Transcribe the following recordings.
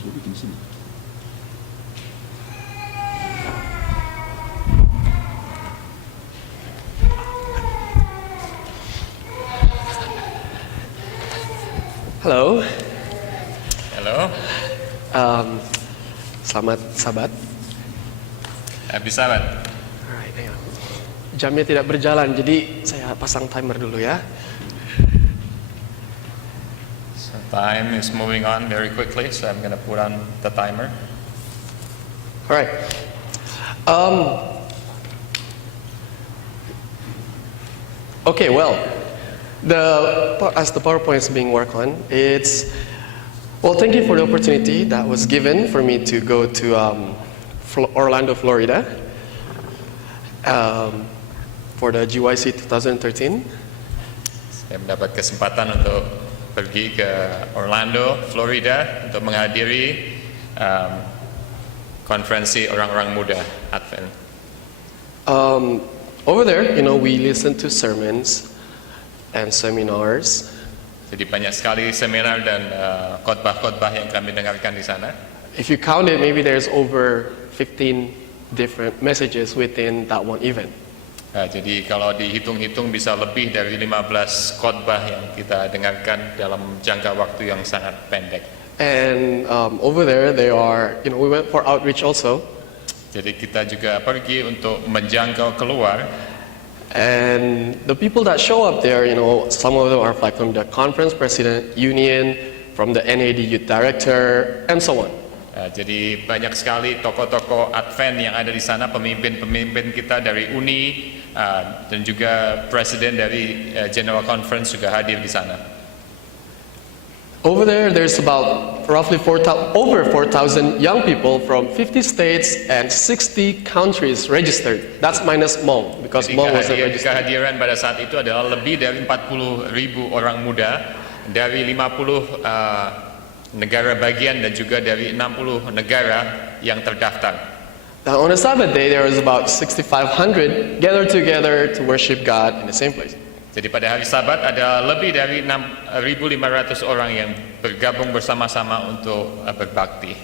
suruh bikin sini. Halo. Halo, Selamat sahabat. habis sahabat. Alright, hang on. Jamnya tidak berjalan, jadi saya pasang timer dulu ya. So time is moving on very quickly, so I'm going to put on the timer. Alright. Okay, well, as the PowerPoint is being worked on, thank you for the opportunity that was given for me to go to Orlando, Florida, for the GYC 2013. Saya mendapat kesempatan untuk pergi ke Orlando, Florida untuk menghadiri konferensi orang-orang muda Advent. Over there, we listen to sermons and seminars. Jadi banyak sekali seminar dan khotbah-khotbah yang kami dengarkan di sana. If you count it, maybe there's over 15 different messages within that one event. Jadi kalau dihitung-hitung bisa lebih dari 15 khotbah yang kita dengarkan dalam jangka waktu yang sangat pendek. And over there, we went for outreach also. Jadi kita juga pergi untuk menjangkau keluar. And the people that show up there, some of them are like from the conference president, union, from the NAD youth director, and so on. Jadi banyak sekali tokoh-tokoh Advent yang ada di sana, pemimpin-pemimpin kita dari Uni dan juga presiden dari General Conference juga hadir di sana. Over there, there's about roughly over 4,000 young people from 50 states and 60 countries registered. That's minus Hmong, because Jadi Hmong wasn't registered. kehadiran pada saat itu adalah lebih dari 40.000 orang muda dari 50 negara bagian dan juga dari 60 negara yang terdaftar. Now, on a Sabbath day, there was about 6,500 gathered together to worship God in the same place. Jadi pada hari Sabat ada lebih dari 6.500 orang yang bergabung bersama-sama untuk berbakti.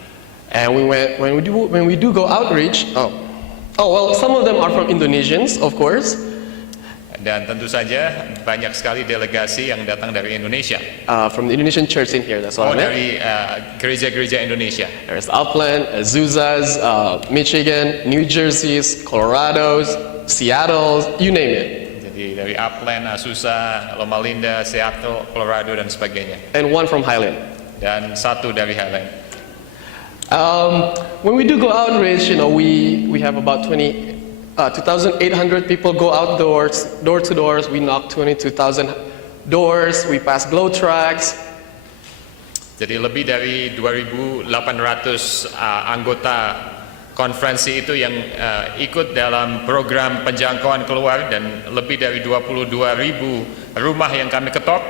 And when we do go outreach. Some of them are from Indonesians, of course. Dan tentu saja banyak sekali delegasi yang datang dari Indonesia. From the Indonesian church in here, that's what I meant. Dari gereja-gereja Indonesia. There's Upland, Azuzas, Michigan, New Jersey's, Colorado's, Seattle's, you name it. Jadi dari Upland, Azusa, Loma Linda, Seattle, Colorado dan sebagainya. And one from Highland. Dan satu dari Highland. When we do go outreach, we have about 2,800 people go outdoors, door to doors. We knock 22,000 doors. We pass glow tracts. Jadi lebih dari 2.800 anggota konferensi itu yang ikut dalam program penjangkauan keluar, dan lebih dari 22.000 rumah yang kami ketok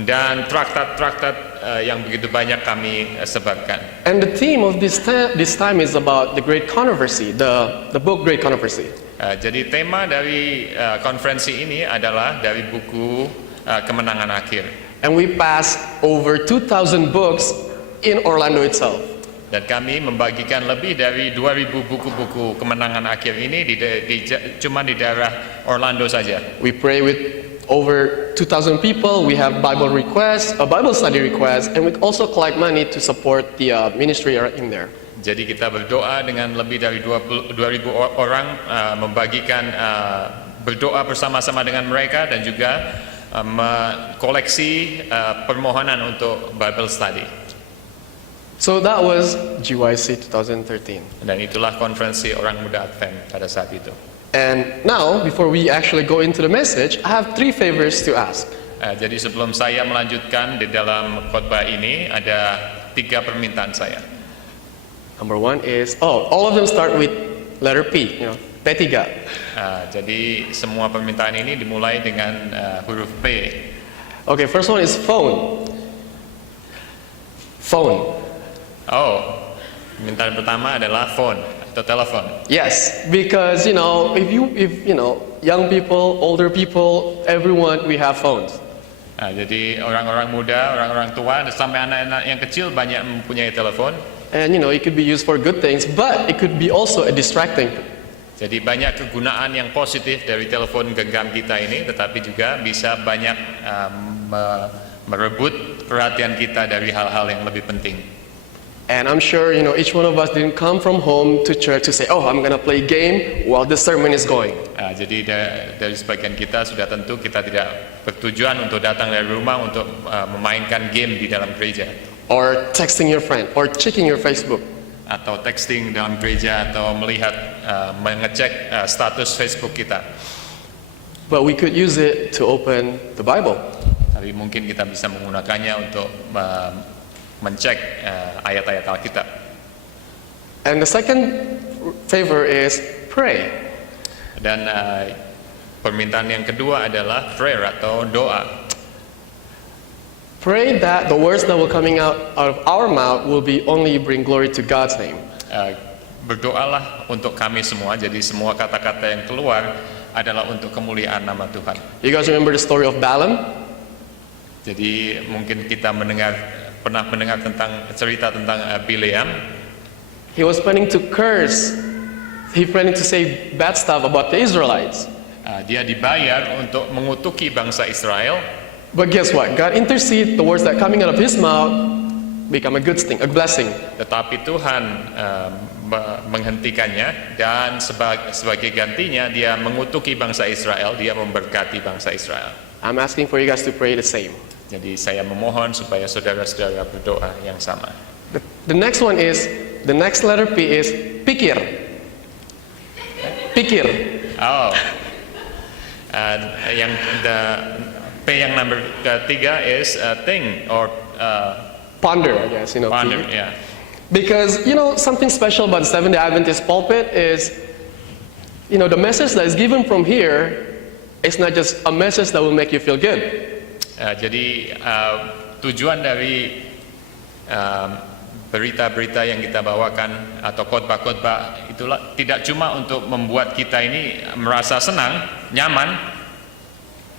dan traktat-traktat yang begitu banyak kami sebarkan. And the theme of this time is about the Great Controversy, the book Great Controversy. Jadi tema dari konferensi ini adalah dari buku Kemenangan Akhir. And we passed over 2,000 books in Orlando itself. Dan kami membagikan lebih dari 2.000 buku-buku Kemenangan Akhir ini cuma di daerah Orlando saja. We pray with over 2,000 people. We have Bible study requests, and we also collect money to support the ministry in there. Jadi kita berdoa dengan lebih dari 2.000 orang, membagikan berdoa bersama-sama dengan mereka, dan juga koleksi permohonan untuk Bible study. So that was GYC 2013. Dan itulah konferensi orang muda Advent pada saat itu. And now, before we actually go into the message, I have 3 favors to ask. Jadi sebelum saya melanjutkan di dalam khotbah ini, ada 3 permintaan saya. Number 1 is, all of them start with letter P, P3. Jadi semua permintaan ini dimulai dengan huruf P. Okay, first one is phone. Phone. Permintaan pertama adalah phone atau telepon. Yes, because if young people, older people, everyone, we have phones. Jadi orang-orang muda, orang-orang tua, sampai anak-anak yang kecil banyak mempunyai telepon. And it could be used for good things, but it could be also a distracting. Jadi banyak kegunaan yang positif dari telepon genggam kita ini, tetapi juga bisa banyak merebut perhatian kita dari hal-hal yang lebih penting. And I'm sure, each one of us didn't come from home to church to say, oh, I'm gonna play game while the sermon is going. Jadi dari sebagian kita sudah tentu kita tidak bertujuan untuk datang dari rumah untuk memainkan game di dalam gereja. Or texting your friend, or checking your Facebook. Atau texting dalam gereja, atau mengecek status Facebook kita. But we could use it to open the Bible. Tapi mungkin kita bisa menggunakannya untuk mencek ayat-ayat Alkitab. And the second favor is pray. Dan permintaan yang kedua adalah prayer atau doa. Pray that the words that will coming out of our mouth will be only bring glory to God's name. Berdoalah untuk kami semua, jadi semua kata-kata yang keluar adalah untuk kemuliaan nama Tuhan. You guys remember the story of Balaam? Jadi mungkin kita pernah mendengar tentang cerita tentang Bileam. He was planning to curse. He planning to say bad stuff about the Israelites. Dia dibayar untuk mengutuki bangsa Israel. But guess what? God intercede, the words that coming out of his mouth become a good thing, a blessing. Tetapi Tuhan menghentikannya, dan sebagai gantinya dia mengutuki bangsa Israel, dia memberkati bangsa Israel. I'm asking for you guys to pray the same. Jadi saya memohon supaya saudara-saudara berdoa yang sama. The next one is, the next letter P is pikir. Pikir. Oh, yang P yang number ketiga is think or Ponder, I guess, ponder. P. Yeah. Because, something special about the Seventh-day Adventist pulpit is, the message that is given from here is not just a message that will make you feel good. Jadi tujuan dari berita-berita yang kita bawakan atau khotbah-khotbah itulah tidak cuma untuk membuat kita ini merasa senang, nyaman.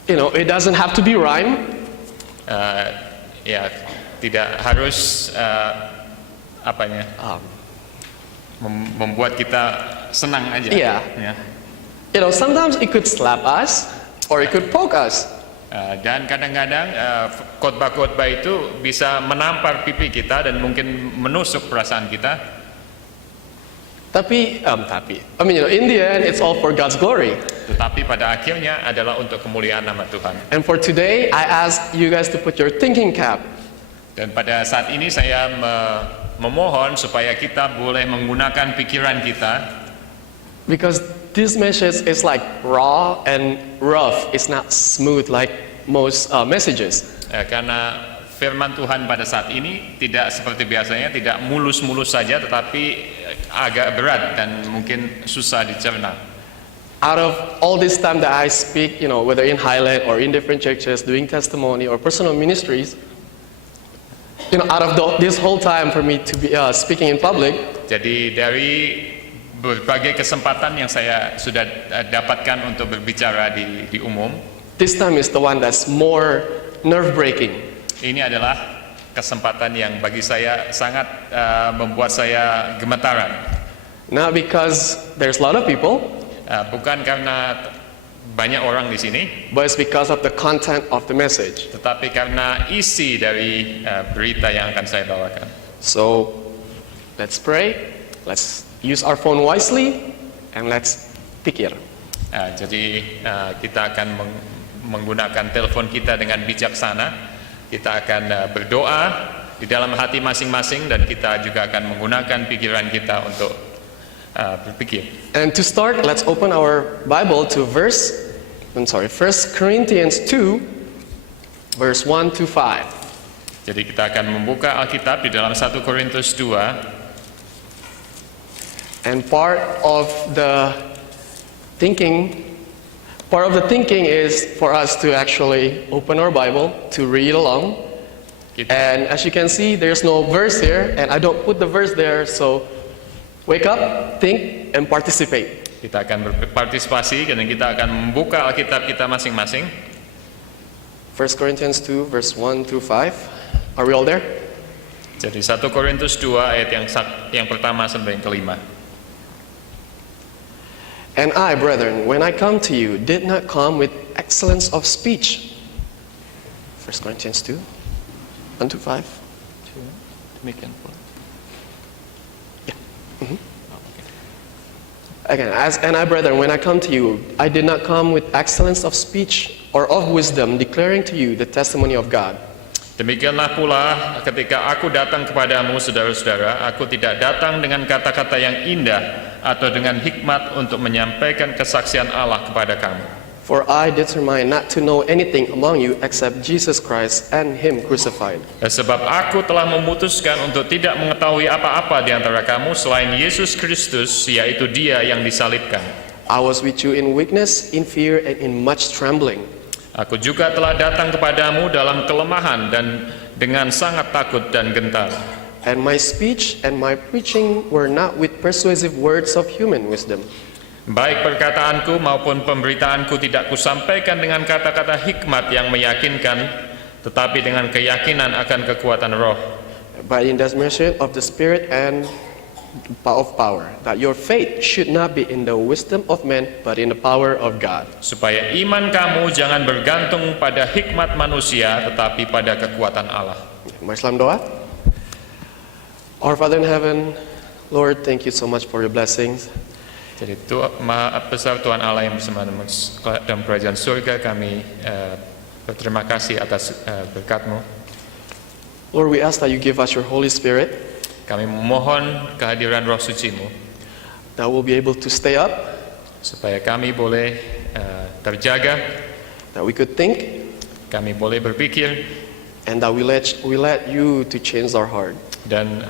It doesn't have to be rhyme. Ya, tidak harus membuat kita senang aja. Iya. Ya. Sometimes it could slap us or it could poke us. Dan kadang-kadang khotbah-khotbah itu bisa menampar pipi kita dan mungkin menusuk perasaan kita. Tapi, in the end, it's all for God's glory. Tetapi pada akhirnya adalah untuk kemuliaan nama Tuhan. And for today, I ask you guys to put your thinking cap. Dan pada saat ini saya memohon supaya kita boleh menggunakan pikiran kita. Because this message is like raw and rough. It's not smooth like most messages. Karena firman Tuhan pada saat ini tidak seperti biasanya, tidak mulus-mulus saja, tetapi agak berat dan mungkin susah dicerna. Out of all this time that I speak, whether in Highland or in different churches, doing testimony or personal ministries, out of this whole time for me to be speaking in public. Jadi dari berbagai kesempatan yang saya sudah dapatkan untuk berbicara di umum, this time is the one that's more nerve-breaking. Ini adalah kesempatan yang bagi saya sangat membuat saya gemetaran. Not because there's a lot of people. Bukan karena banyak orang di sini, but it's because of the content of the message. Tetapi karena isi dari berita yang akan saya bawakan. So, let's pray. Let's use our phone wisely, and let's pikir. Jadi kita akan menggunakan telepon kita dengan bijaksana. Kita akan berdoa di dalam hati masing-masing, dan kita juga akan menggunakan pikiran kita untuk berpikir. And to start, let's open our Bible to 1 Corinthians 2, verse 1 to 5. Jadi kita akan membuka Alkitab di dalam 1 Korintus 2. And part of the thinking is for us to actually open our Bible to read along. And as you can see, there's no verse here, and I don't put the verse there, so wake up, think, and participate. Kita akan berpartisipasi dan kita akan membuka Alkitab kita masing-masing. 1 Corinthians 2, verse 1 through 5. Are we all there? Jadi 1 Korintus 2 ayat yang pertama sampai yang kelima. And I, brethren, when I come to you, did not come with excellence of speech. 1 Corinthians 2, 1 to 5. Demikian pula. Again, and I, brethren, when I come to you, I did not come with excellence of speech or of wisdom, declaring to you the testimony of God. Demikianlah pula ketika aku datang kepadamu, saudara-saudara, aku tidak datang dengan kata-kata yang indah atau dengan hikmat untuk menyampaikan kesaksian Allah kepada kamu. For I determined not to know anything among you except Jesus Christ and Him crucified. Sebab aku telah memutuskan untuk tidak mengetahui apa-apa di antara kamu selain Yesus Kristus, yaitu Dia yang disalibkan. I was with you in weakness, in fear, and in much trembling. Aku juga telah datang kepadamu dalam kelemahan dan dengan sangat takut dan gentar. And my speech and my preaching were not with persuasive words of human wisdom. Baik perkataanku maupun pemberitaanku tidak kusampaikan dengan kata-kata hikmat yang meyakinkan, tetapi dengan keyakinan akan kekuatan roh. But in demonstration of the Spirit and of power, that your faith should not be in the wisdom of men, but in the power of God. Supaya iman kamu jangan bergantung pada hikmat manusia, tetapi pada kekuatan Allah. Mari salam doa. Our Father in heaven, Lord, thank you so much for your blessings. Jadi Maha Besar Tuhan Allah yang bersama dalam kerajaan surga, kami berterima kasih atas berkat-Mu. Lord, we ask that you give us your Holy Spirit, Kami memohon kehadiran Roh Suci-Mu, that we'll be able to stay up, supaya kami boleh terjaga, that we could think, kami boleh berpikir, and that we let you to change our heart. dan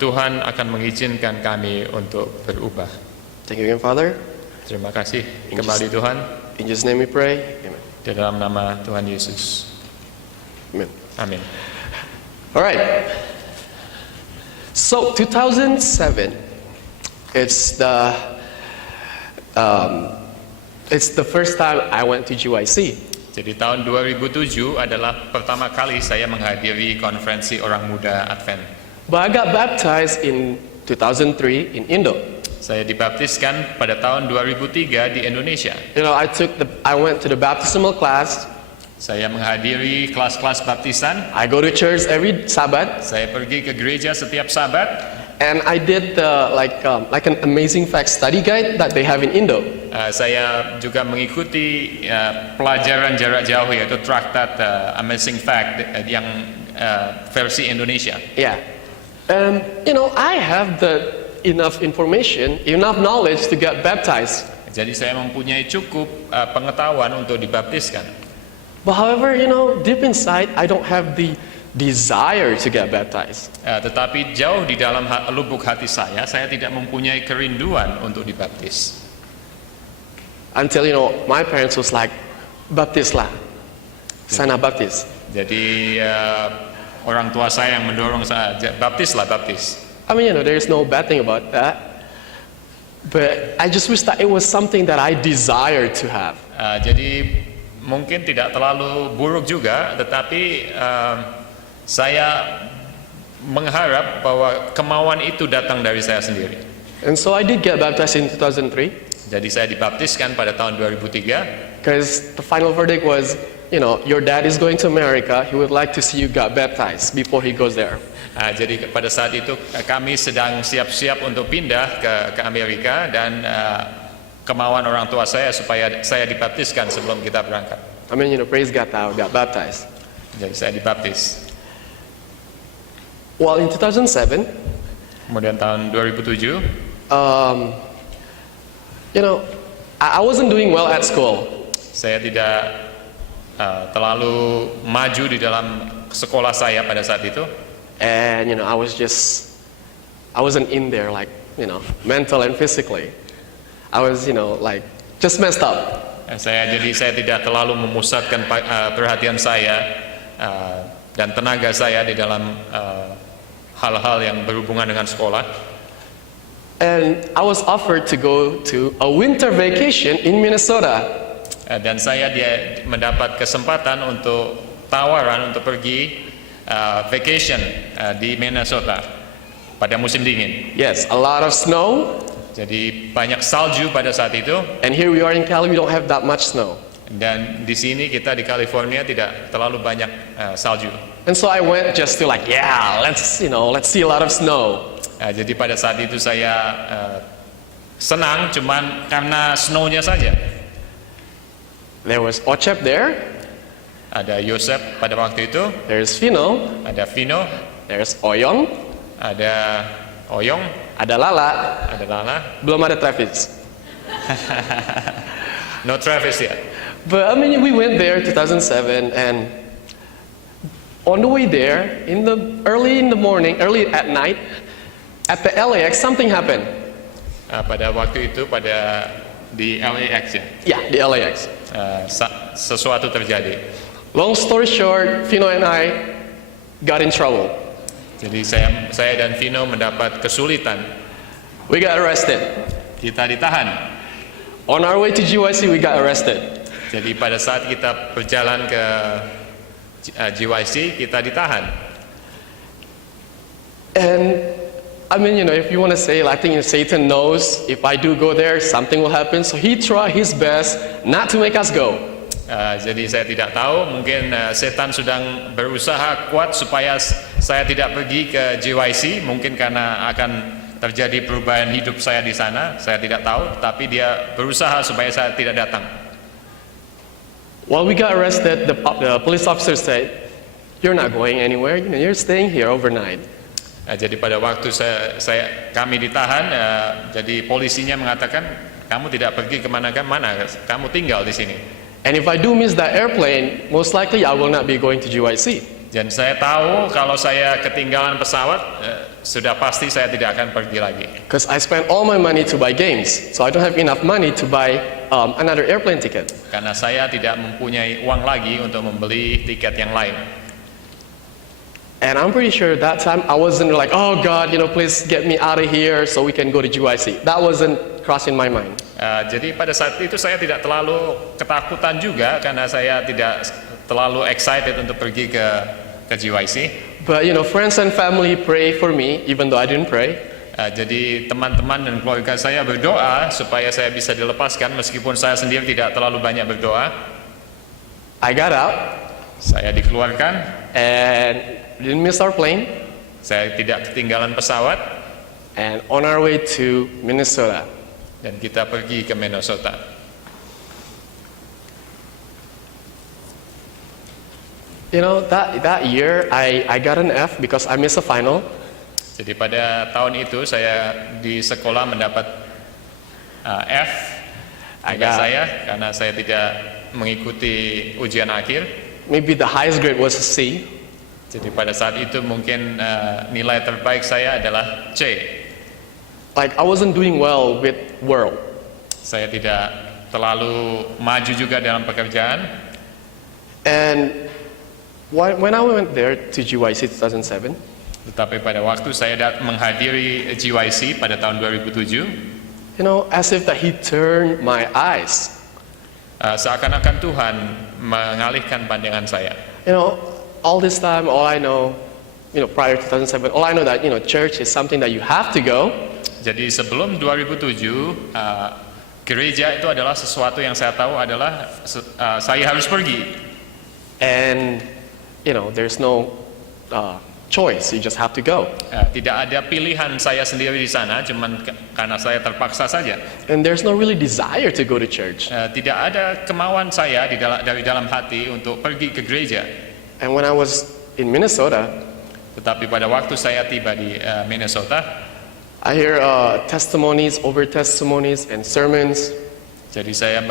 Tuhan akan mengizinkan kami untuk berubah. Thank you again, Father. Terima kasih kembali Tuhan, In Jesus' name we pray. Amen. di dalam nama Tuhan Yesus. Amen. Amin. All right. So 2007, it's the first time I went to GYC. Jadi tahun 2007 adalah pertama kali saya menghadiri konferensi orang muda Advent. But I got baptized in 2003 in Indo. Saya dibaptiskan pada tahun 2003 di Indonesia. You know, I went to the baptismal class. Saya menghadiri kelas-kelas baptisan. I go to church every Sabbath, Saya pergi ke gereja setiap Sabat. and I did like an amazing fact study guide that they have in Indo. Saya juga mengikuti pelajaran jarak jauh, yaitu traktat Amazing Fact yang versi Indonesia. Yeah, and you know, I have enough information, enough knowledge to get baptized. Jadi saya mempunyai cukup pengetahuan untuk dibaptiskan. But however, you know, deep inside, I don't have the desire to get baptized. Tetapi jauh di dalam lubuk hati saya tidak mempunyai kerinduan untuk dibaptis. Until, you know, my parents was like, baptis lah, sana baptis. Jadi orang tua saya yang mendorong saya, baptislah, baptis. I mean, you know, there's no bad thing about that. But I just wish that it was something that I desired to have. Jadi mungkin tidak terlalu buruk juga, tetapi saya mengharap bahwa kemauan itu datang dari saya sendiri. And so I did get baptized in 2003, Jadi saya dibaptiskan pada tahun 2003. because the final verdict was, you know, your dad is going to America. He would like to see you get baptized before he goes there. Jadi pada saat itu kami sedang siap-siap untuk pindah ke Amerika, dan kemauan orang tua saya supaya saya dibaptiskan sebelum kita berangkat. I mean, you know, praise God that I got baptized. Jadi saya dibaptis. Well, in 2007, Kemudian tahun 2007, you know, I wasn't doing well at school. saya tidak terlalu maju di dalam sekolah saya pada saat itu. And, you know, I wasn't in there, like, you know, mental and physically. I was, you know, like, just messed up. Jadi saya tidak terlalu memusatkan perhatian saya dan tenaga saya di dalam hal-hal yang berhubungan dengan sekolah. And I was offered to go to a winter vacation in Minnesota. Dan saya mendapat kesempatan tawaran untuk pergi vacation di Minnesota pada musim dingin. Yes, a lot of snow. Jadi banyak salju pada saat itu. And here we are in Cali, we don't have that much snow. Dan di sini kita di California tidak terlalu banyak salju. And so I went just to like, yeah, let's see a lot of snow. Jadi pada saat itu saya senang cuman karena snow-nya saja. There was Ochep there, Ada Yosef pada waktu itu, there's Vino, ada Vino, there's Oyong, ada Oyong, ada Lala, ada Lala. belum ada Travis. No Travis yet. But I mean, we went there 2007, and on the way there, early in the morning, early at night, at the LAX, something happened. Pada waktu itu di LAX ya, Yeah, the LAX. sesuatu terjadi. Long story short, Vino and I got in trouble. Jadi saya dan Vino mendapat kesulitan. We got arrested. Kita ditahan. On our way to GYC, we got arrested. Jadi pada saat kita berjalan ke GYC, kita ditahan. And I mean, if you want to say, I think Satan knows if I do go there, something will happen. So he tried his best not to make us go. Jadi saya tidak tahu, mungkin setan sedang berusaha kuat supaya saya tidak pergi ke GYC, mungkin karena akan terjadi perubahan hidup saya di sana, saya tidak tahu, tapi dia berusaha supaya saya tidak datang. While we got arrested, the police officer said, "You're not going anywhere. You're staying here overnight." Jadi pada waktu kami ditahan, jadi polisinya mengatakan, kamu tidak pergi kemana-mana, kamu tinggal di sini. And if I do miss that airplane, most likely I will not be going to GYC. Dan saya tahu kalau saya ketinggalan pesawat, sudah pasti saya tidak akan pergi lagi. Because I spent all my money to buy games, so I don't have enough money to buy another airplane ticket. Karena saya tidak mempunyai uang lagi untuk membeli tiket yang lain. And I'm pretty sure that time I wasn't like, oh God, please get me out of here so we can go to GYC. That wasn't crossing my mind. Jadi pada saat itu saya tidak terlalu ketakutan juga karena saya tidak terlalu excited untuk pergi ke GYC. But friends and family pray for me, even though I didn't pray. Jadi teman-teman dan keluarga saya berdoa supaya saya bisa dilepaskan meskipun saya sendiri tidak terlalu banyak berdoa. I got out. Saya dikeluarkan. And didn't miss our plane. Saya tidak ketinggalan pesawat. And on our way to Minnesota. Dan kita pergi ke Minnesota. That year I got an F because I missed a final. Jadi pada tahun itu saya di sekolah mendapat F karena saya tidak mengikuti ujian akhir. Maybe the highest grade was a C. Jadi pada saat itu mungkin nilai terbaik saya adalah C. Like I wasn't doing well with world. Saya tidak terlalu maju juga dalam pekerjaan. And when I went there to GYC 2007, tetapi pada waktu saya menghadiri GYC pada tahun 2007, as if that He turned my eyes. Seakan-akan Tuhan mengalihkan pandangan saya. All this time, all I know, prior to 2007, all I know that church is something that you have to go. Jadi sebelum 2007, gereja itu adalah sesuatu yang saya tahu adalah saya harus pergi. And there's no choice, you just have to go. Tidak ada pilihan saya sendiri di sana, cuman karena saya terpaksa saja. And there's no really desire to go to church. Tidak ada kemauan saya dari dalam hati untuk pergi ke gereja. And when I was in Minnesota, tetapi pada waktu saya tiba di Minnesota, I hear testimonies over testimonies and sermons. Jadi saya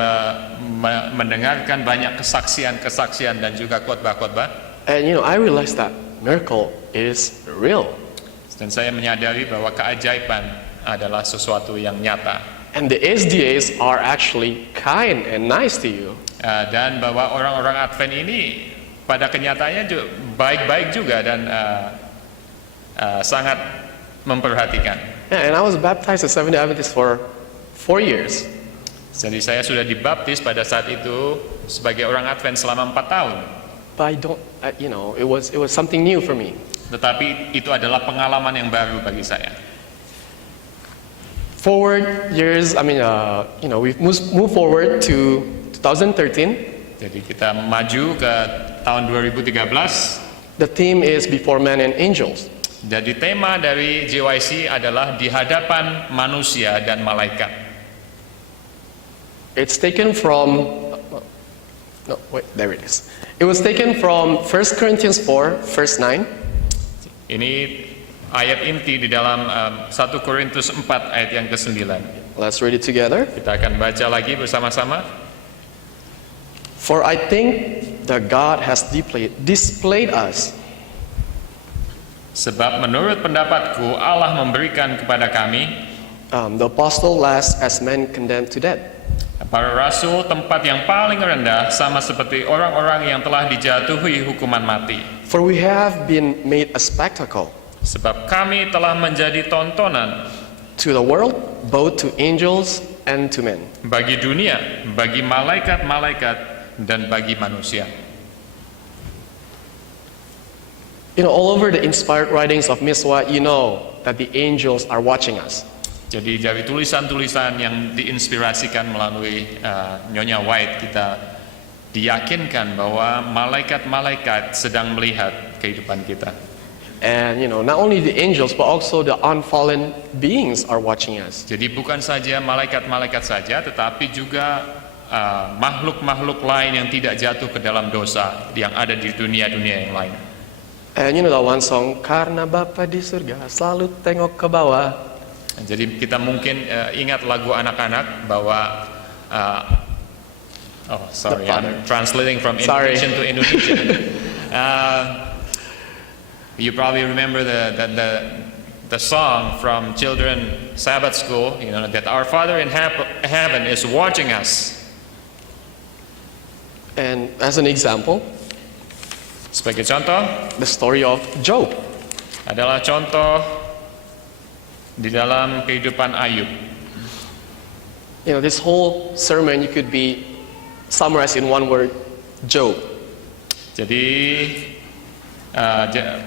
mendengarkan banyak kesaksian-kesaksian dan juga khotbah-khotbah. And I realized that miracle is real. Dan saya menyadari bahwa keajaiban adalah sesuatu yang nyata. And the SDAs are actually kind and nice to you. Dan bahwa orang-orang Advent ini pada kenyataannya baik-baik juga dan sangat memperhatikan. Yeah, and I was baptized as Seventh-day Adventist for 4 years. Jadi saya sudah dibaptis pada saat itu sebagai orang Advent selama 4 tahun. but I don't, it was something new for me. Tetapi itu adalah pengalaman yang baru bagi saya. Forward years, we've moved forward to 2013. Jadi kita maju ke tahun 2013. The theme is Before Men and Angels. Jadi tema dari JYC adalah di hadapan manusia dan malaikat. It's taken from, there it is. It was taken from 1 Corinthians 4, verse 9. Ini ayat inti di dalam 1 Korintus 4 ayat yang ke-9. Let's read it together. Kita akan baca lagi bersama-sama. For I think that God has displayed us. Sebab menurut pendapatku Allah memberikan kepada kami The apostle last as men condemned to death. para rasul tempat yang paling rendah sama seperti orang-orang yang telah dijatuhi hukuman mati. For we have been made a spectacle Sebab kami telah menjadi tontonan to the world, both to angels and to men. bagi dunia, bagi malaikat-malaikat dan bagi manusia. All over the inspired writings of Miswa, you know that the angels are watching us. Jadi dari tulisan-tulisan yang diinspirasikan melalui Nyonya White, kita diyakinkan bahwa malaikat-malaikat sedang melihat kehidupan kita. And not only the angels, but also the unfallen beings are watching us. Jadi bukan saja malaikat-malaikat saja, tetapi juga makhluk-makhluk lain yang tidak jatuh ke dalam dosa yang ada di dunia-dunia yang lain. And that one song, karena Bapa di surga selalu tengok ke bawah. Jadi kita mungkin ingat lagu anak-anak bahwa I'm translating from Indonesian to Indonesian. You probably remember the song from children Sabbath school, that our Father in heaven is watching us. And as an example, sebagai contoh, the story of Job adalah contoh di dalam kehidupan Ayub. This whole sermon you could be summarized in one word, Job. Jadi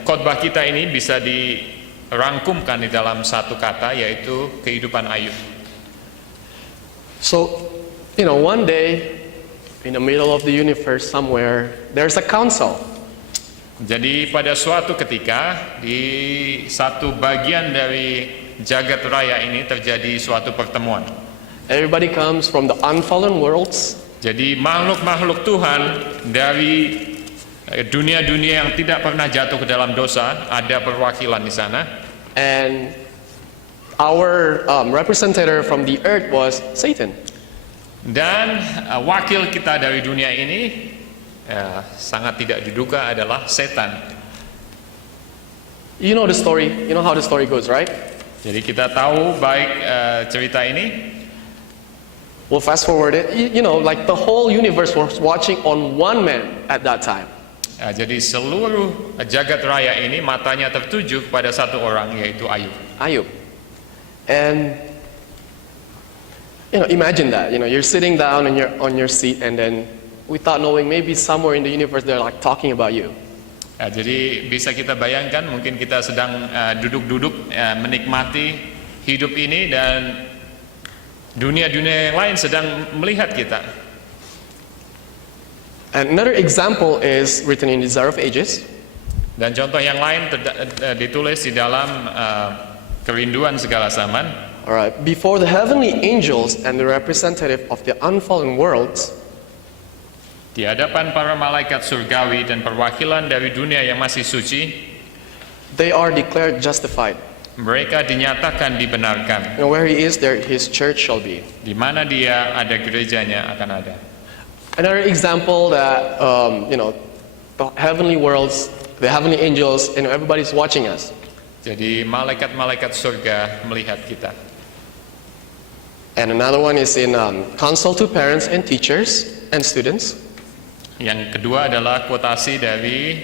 khotbah kita ini bisa dirangkumkan di dalam satu kata, yaitu kehidupan Ayub. So, one day in the middle of the universe somewhere, there's a council. Jadi pada suatu ketika di satu bagian dari jagat raya ini terjadi suatu pertemuan. Everybody comes from the unfallen worlds. Jadi makhluk-makhluk Tuhan dari dunia-dunia yang tidak pernah jatuh ke dalam dosa, ada perwakilan di sana. And our representative from the earth was Satan. Dan wakil kita dari dunia ini sangat tidak diduga adalah setan. You know the story. You know how the story goes, right? Jadi kita tahu baik cerita ini. We'll fast forward it. Like the whole universe was watching on one man at that time. Jadi seluruh jagat raya ini matanya tertuju kepada satu orang, yaitu Ayub. Ayub. And imagine that. You're sitting down on your seat, and then without knowing, maybe somewhere in the universe they're like talking about you. Jadi bisa kita bayangkan, mungkin kita sedang duduk-duduk menikmati hidup ini dan dunia-dunia yang lain sedang melihat kita. And another example is written in Desire of Ages. Dan contoh yang lain ditulis di dalam Kerinduan Segala Zaman. Alright, before the heavenly angels and the representative of the unfallen worlds, di hadapan para malaikat surgawi dan perwakilan dari dunia yang masih suci, they are declared justified. mereka dinyatakan dibenarkan. And where he is, there his church shall be. Di mana dia ada, gerejanya akan ada. Another example that the heavenly worlds, the heavenly angels, everybody's watching us. Jadi malaikat-malaikat surga melihat kita. And another one is in counsel to parents and teachers and students. Yang kedua adalah kuotasi dari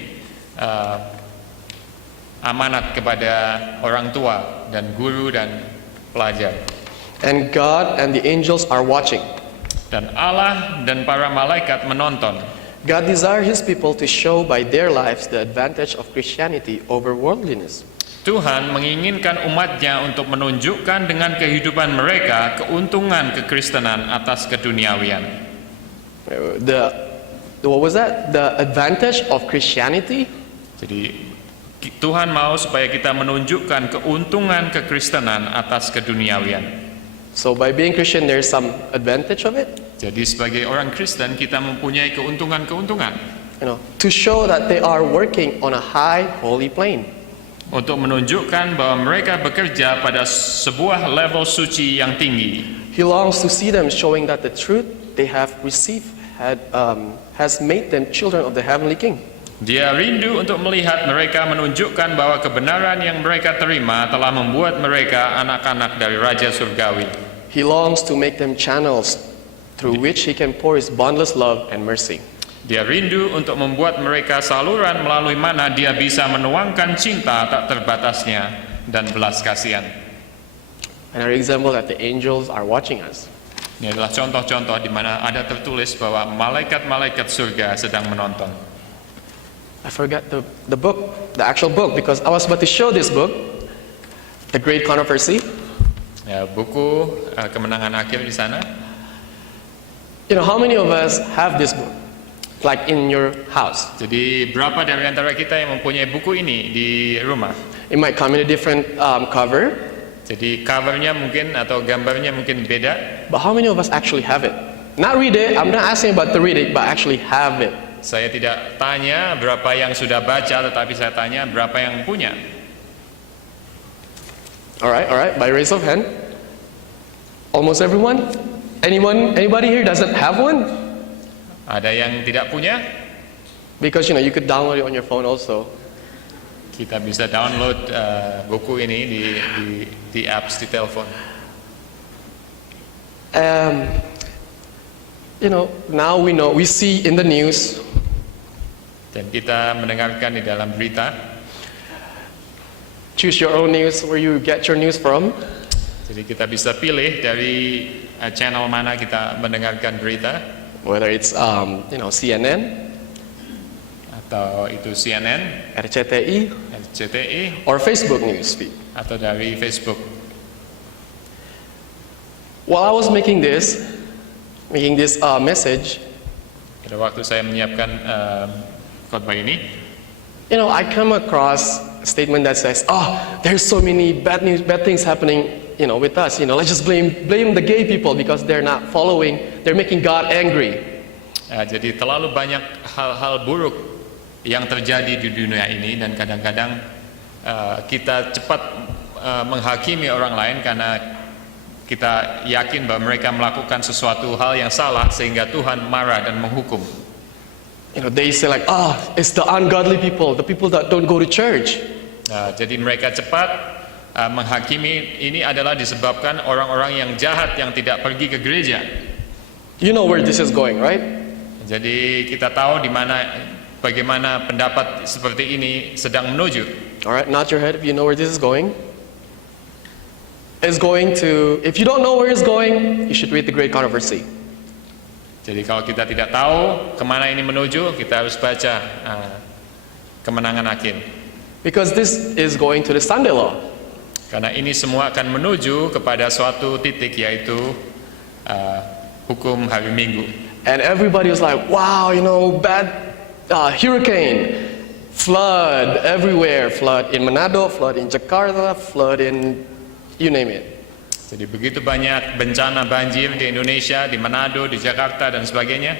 amanat kepada orang tua dan guru dan pelajar. And God and the angels are watching. Dan Allah dan para malaikat menonton. God desires His people to show by their lives the advantage of Christianity over worldliness. Tuhan menginginkan umatnya untuk menunjukkan dengan kehidupan mereka keuntungan kekristenan atas keduniawian. What was that? The advantage of Christianity? Jadi Tuhan mau supaya kita menunjukkan keuntungan kekristenan atas keduniawian. So by being Christian, there's some advantage of it. Jadi sebagai orang Kristen kita mempunyai keuntungan-keuntungan. To show that they are working on a high holy plane. Untuk menunjukkan bahwa mereka bekerja pada sebuah level suci yang tinggi. He longs to see them showing that the truth they have received has made them children of the heavenly King. Dia rindu untuk melihat mereka menunjukkan bahwa kebenaran yang mereka terima telah membuat mereka anak-anak dari Raja Surgawi. He longs to make them channels through which He can pour His boundless love and mercy. Dia rindu untuk membuat mereka saluran melalui mana dia bisa menuangkan cinta tak terbatasnya dan belas kasihan. Another example that the angels are watching us. Ini adalah contoh-contoh di mana ada tertulis bahwa malaikat-malaikat surga sedang menonton. I forgot the book, the actual book, because I was about to show this book, The Great Controversy. Ya, buku kemenangan akhir di sana. How many of us have this book? Like in your house. Jadi berapa dari antara kita yang mempunyai buku ini di rumah? It might come in a different cover. Jadi covernya mungkin atau gambarnya mungkin beda. But how many of us actually have it? Not read it. I'm not asking about to read it, but actually have it. Saya tidak tanya berapa yang sudah baca, tetapi saya tanya berapa yang punya. Alright. By raise of hand. Almost everyone. Anybody here doesn't have one? Ada yang tidak punya? Because you could download it on your phone also. Kita bisa download buku ini di apps di telepon. Now we see in the news. Dan kita mendengarkan di dalam berita. Choose your own news where you get your news from. Jadi kita bisa pilih dari channel mana kita mendengarkan berita. Whether it's CNN, atau itu CNN, RCTI, or Facebook news feed. Atau dari Facebook. While I was making this message, Pada waktu saya menyiapkan khotbah ini, I come across a statement that says, there's so many bad things happening with us. Let's just blame the gay people because they're not following, they're making God angry. Jadi terlalu banyak hal-hal buruk yang terjadi di dunia ini, dan kadang-kadang kita cepat menghakimi orang lain karena kita yakin bahwa mereka melakukan sesuatu hal yang salah sehingga Tuhan marah dan menghukum. They say like, it's the ungodly people, the people that don't go to church. Jadi mereka cepat menghakimi ini adalah disebabkan orang-orang yang jahat yang tidak pergi ke gereja. You know where this is going, right? Jadi kita tahu bagaimana pendapat seperti ini sedang menuju. Alright, nod your head if you know where this is going. It's going to, if you don't know where it's going, you should read The Great Controversy. Jadi kalau kita tidak tahu kemana ini menuju, kita harus baca kemenangan akhir. Because this is going to the Sunday law. Karena ini semua akan menuju kepada suatu titik, yaitu hukum hari Minggu. And everybody was like, wow, bad hurricane, flood everywhere, flood in Manado, flood in Jakarta, flood in you name it. Jadi begitu banyak bencana banjir di Indonesia, di Manado, di Jakarta dan sebagainya.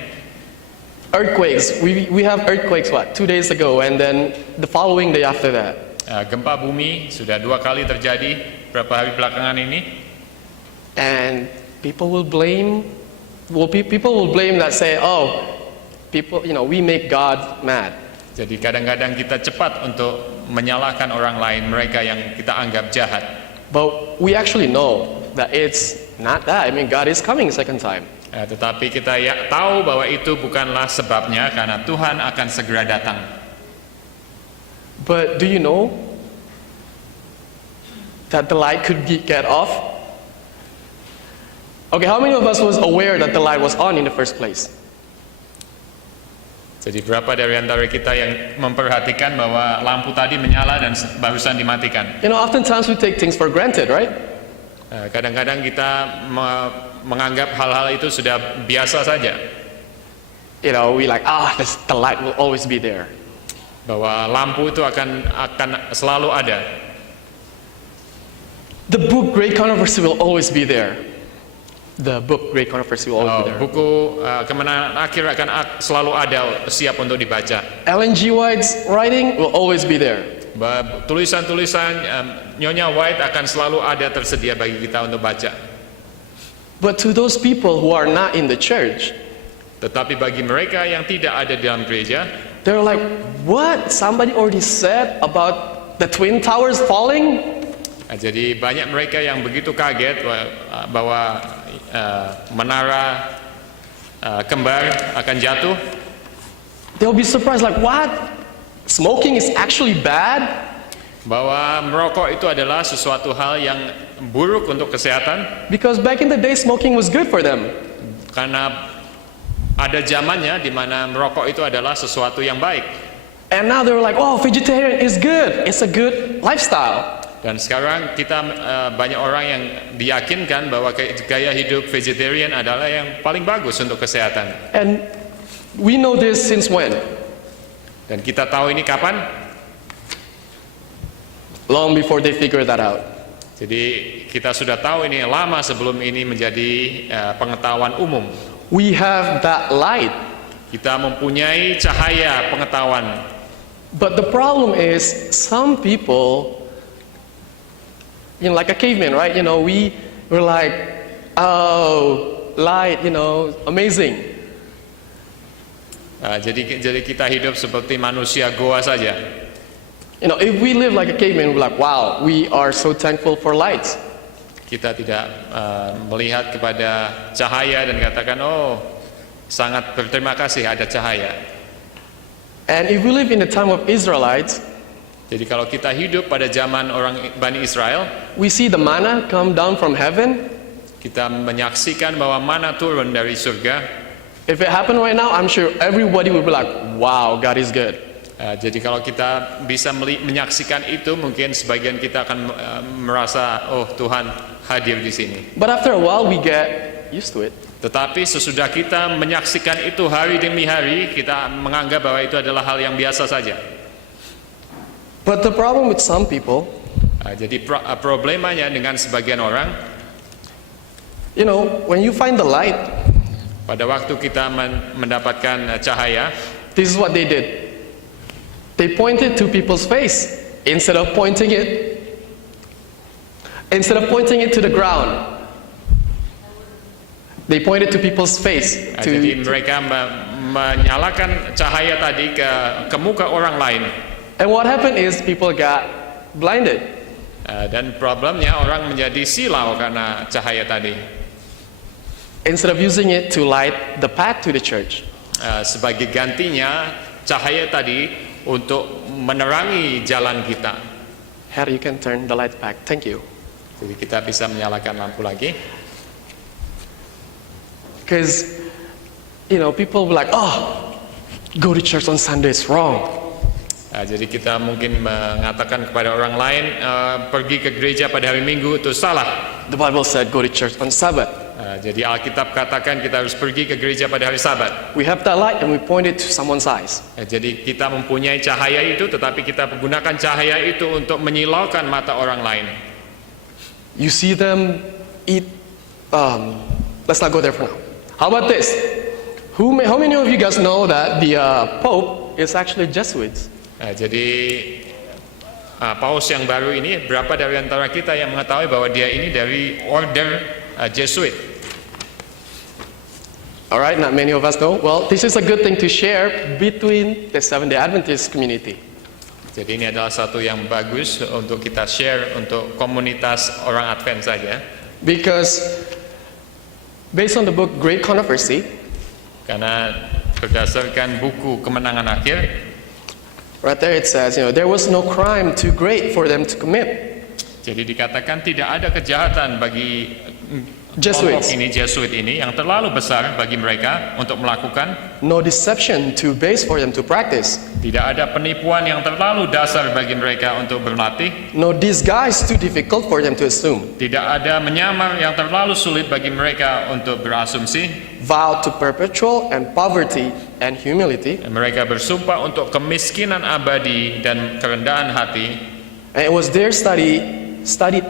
Earthquakes, we have earthquakes 2 days ago, and then the following day after that. Gempa bumi sudah 2 kali terjadi beberapa hari belakangan ini. And people will blame that say, people, we make God mad. Jadi kadang-kadang kita cepat untuk menyalahkan orang lain, mereka yang kita anggap jahat. But we actually know that it's not that. God is coming second time. Tetapi kita tahu bahwa itu bukanlah sebabnya, karena Tuhan akan segera datang. But do you know that the light could get off? Okay, how many of us was aware that the light was on in the first place? Jadi berapa dari antara kita yang memperhatikan bahwa lampu tadi menyala dan barusan dimatikan? You know, oftentimes we take things for granted, right? Kadang-kadang kita menganggap hal-hal itu sudah biasa saja. You know, we like, the light will always be there. Bahwa lampu itu akan selalu ada. The book Great Controversy will always be there. The book Great Controversy will always be there. Buku Kemenangan Akhir akan selalu ada, siap untuk dibaca. Ellen G. White's writing will always be there. Tulisan-tulisan Nyonya White akan selalu ada tersedia bagi kita untuk baca. But to those people who are not in the church, Tetapi bagi mereka yang tidak ada di dalam gereja, they're like, what? Somebody already said about the Twin Towers falling? jadi banyak mereka yang begitu kaget bahwa menara kembar akan jatuh. They'll be surprised, like, what? Smoking is actually bad? Bahwa merokok itu adalah sesuatu hal yang buruk untuk kesehatan. Because back in the day, smoking was good for them. Karena ada zamannya di mana merokok itu adalah sesuatu yang baik. And now they're like, oh, vegetarian is good. It's a good lifestyle. Dan sekarang kita banyak orang yang diyakinkan bahwa gaya hidup vegetarian adalah yang paling bagus untuk kesehatan. And we know this since when? Dan kita tahu ini kapan? Long before they figure that out. Jadi kita sudah tahu ini lama sebelum ini menjadi pengetahuan umum. We have that light. Kita mempunyai cahaya pengetahuan. But the problem is some people, you know, like a caveman, right? You know, we were like, oh, light, you know, amazing. Jadi kita hidup seperti manusia goa saja. You know, if we live like a caveman, we're like, wow, we are so thankful for lights. Kita tidak melihat kepada cahaya dan katakan, oh, sangat berterima kasih ada cahaya. And if we live in the time of Israelites, jadi kalau kita hidup pada zaman orang Bani Israel, we see the manna come down from heaven. kita menyaksikan bahwa mana turun dari surga. If it happened right now, I'm sure everybody would be like, wow, God is good. Jadi kalau kita bisa menyaksikan itu, mungkin sebagian kita akan merasa, oh, Tuhan hadir di sini. But after a while, we get used to it. Tetapi sesudah kita menyaksikan itu hari demi hari, kita menganggap bahwa itu adalah hal yang biasa saja. But the problem with some people, Jadi problemanya dengan sebagian orang, you know, when you find the light, pada waktu kita mendapatkan cahaya, this is what they did. They pointed to people's face instead of pointing it to the ground. They pointed to people's face. Jadi mereka menyalakan cahaya tadi ke muka orang lain. And what happened is people got blinded. Dan problemnya orang menjadi silau karena cahaya tadi. Instead of using it to light the path to the church. Sebagai gantinya cahaya tadi untuk menerangi jalan kita. Harry, you can turn the light back. Thank you. Jadi kita bisa menyalakan lampu lagi. Because, you know, people will be like, oh, go to church on Sunday is wrong. Jadi kita mungkin mengatakan kepada orang lain, pergi ke gereja pada hari Minggu itu salah. The Bible said go to church on Sabbath. Jadi Alkitab katakan kita harus pergi ke gereja pada hari Sabat. We have that light and we point it to someone's eyes. Jadi kita mempunyai cahaya itu, tetapi kita menggunakan cahaya itu untuk menyilaukan mata orang lain. You see them eat, let's not go there for now. How about this? How many of you guys know that the Pope is actually Jesuits? Jadi Paus yang baru ini, berapa dari antara kita yang mengetahui bahwa dia ini dari order Jesuit? Alright, not many of us know. Well, this is a good thing to share between the Seventh-day Adventist community. Jadi ini adalah satu yang bagus untuk kita share untuk komunitas orang Advent saja. Because based on the book Great Controversy, karena berdasarkan buku Kemenangan Akhir, right there it says, you know, there was no crime too great for them to commit. Jadi dikatakan tidak ada kejahatan bagi Jesuits. ini, Jesuit ini yang terlalu besar bagi mereka untuk melakukan. No deception too base for them to practice. Tidak ada penipuan yang terlalu dasar bagi mereka untuk berlatih. No disguise too difficult for them to assume. Tidak ada menyamar yang terlalu sulit bagi mereka untuk berasumsi. Vow to perpetual and poverty and humility. Mereka bersumpah untuk kemiskinan abadi dan kerendahan hati. And it was their studied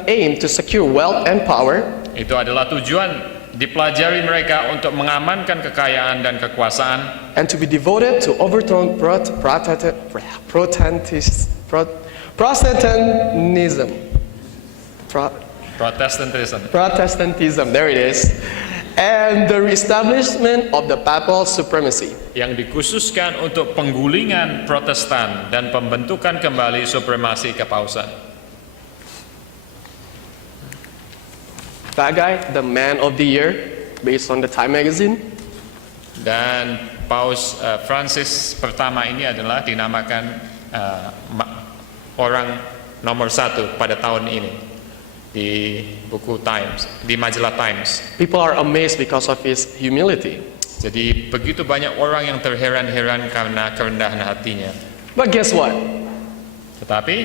aim to secure wealth and power. Itu adalah tujuan dipelajari mereka untuk mengamankan kekayaan dan kekuasaan. And to be devoted to overthrow Protestantism. Protestantism, there it is. And the reestablishment of the papal supremacy. Yang dikhususkan untuk penggulingan Protestan dan pembentukan kembali supremasi kepausan. That guy, the man of the year, based on the Time magazine. Dan Paus Francis pertama ini adalah dinamakan orang nomor 1 pada tahun ini di buku Times, di majalah Times. People are amazed because of his humility. Jadi begitu banyak orang yang terheran-heran karena kerendahan hatinya. But guess what? Tetapi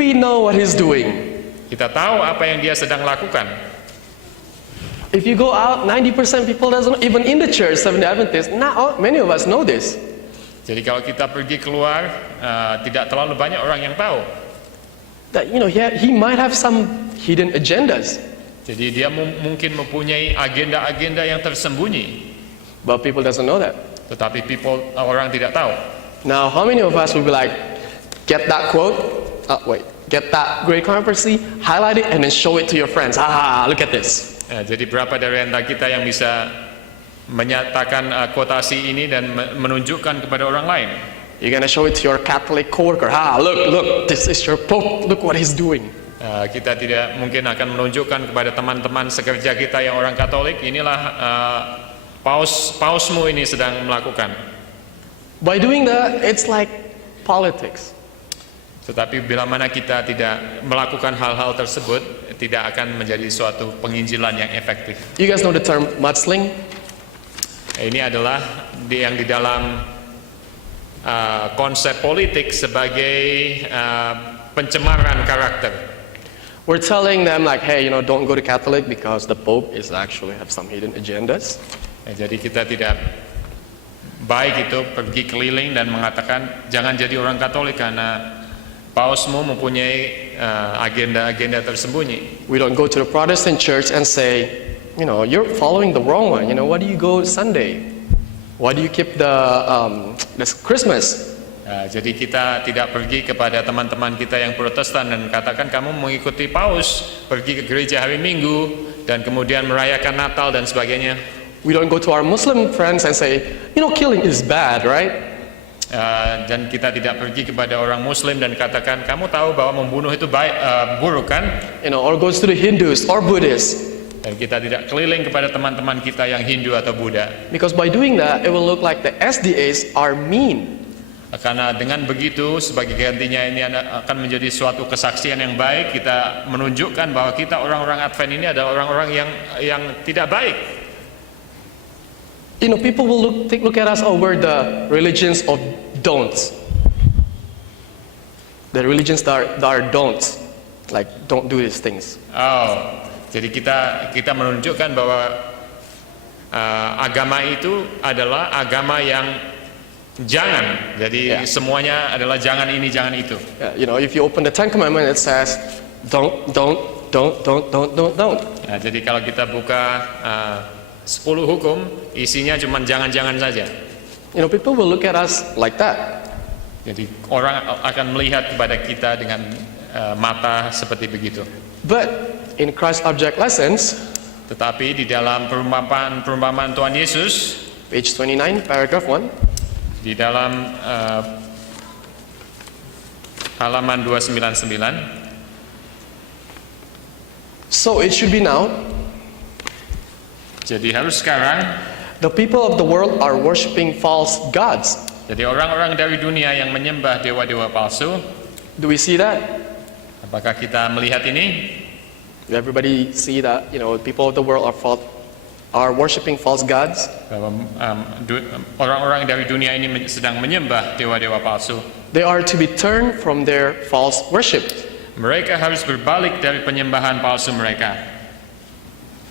We know what he's doing. kita tahu apa yang dia sedang lakukan. If you go out, 90% people doesn't, even in the church, Seventh-day Adventists, many of us know this. Jadi kalau kita pergi keluar, tidak terlalu banyak orang yang tahu. That he might have some hidden agendas, Jadi dia mungkin mempunyai agenda-agenda yang tersembunyi. but people doesn't know that. Tetapi orang tidak tahu. Now, how many of us will be like, get that quote, get that great controversy, highlight it, and then show it to your friends. Look at this. Jadi berapa dari antara kita yang bisa menyatakan quotasi ini dan menunjukkan kepada orang lain? You're gonna show it to your Catholic coworker. Look, this is your Pope. Look what he's doing. Kita tidak mungkin akan menunjukkan kepada teman-teman sekerja kita yang orang Katolik, inilah pausmu ini sedang melakukan. By doing that, it's like politics. Tetapi bila mana kita tidak melakukan hal-hal tersebut, tidak akan menjadi suatu penginjilan yang efektif. You guys know the term mudslinging? Ini adalah yang di dalam konsep politik sebagai pencemaran karakter. We're telling them like, hey, don't go to Catholic because the Pope is actually have some hidden agendas. Jadi kita tidak baik itu pergi keliling dan mengatakan jangan jadi orang Katolik karena pausmu mempunyai agenda-agenda tersembunyi. We don't go to the Protestant church and say, you're following the wrong one. Why do you go Sunday? Why do you keep the Christmas? Jadi kita tidak pergi kepada teman-teman kita yang Protestan dan katakan kamu mengikuti paus, pergi ke gereja hari Minggu dan kemudian merayakan Natal dan sebagainya. We don't go to our Muslim friends and say, killing is bad, right? Dan kita tidak pergi kepada orang Muslim dan katakan kamu tahu bahwa membunuh itu buruk kan? Or goes to the Hindus or Buddhists. Dan kita tidak keliling kepada teman-teman kita yang Hindu atau Buddha. Because by doing that, it will look like the SDAs are mean. Karena dengan begitu sebagai gantinya ini akan menjadi suatu kesaksian yang baik. Kita menunjukkan bahwa kita orang-orang Advent ini adalah orang-orang yang tidak baik. People will look at us, we're the religions of don'ts. The religions that are don'ts, like don't do these things. Jadi kita menunjukkan bahwa agama itu adalah agama yang jangan. Jadi semuanya adalah jangan ini, jangan itu. If you open the Ten Commandments, it says don't. Jadi kalau kita buka 10 hukum, isinya cuma jangan-jangan saja. People will look at us like that. Jadi orang akan melihat kepada kita dengan mata seperti begitu. But in Christ Object Lessons, tetapi di dalam perumpamaan Tuhan Yesus, page 29, paragraph 1, di dalam halaman 299. So it should be now. Jadi harus sekarang. The people of the world are worshiping false gods. Jadi orang-orang dari dunia yang menyembah dewa-dewa palsu. Do we see that? Apakah kita melihat ini? Everybody see that, people of the world are worshiping false gods. Bahwa orang-orang dari dunia ini sedang menyembah dewa-dewa palsu. They are to be turned from their false worship. Mereka harus berbalik dari penyembahan palsu mereka.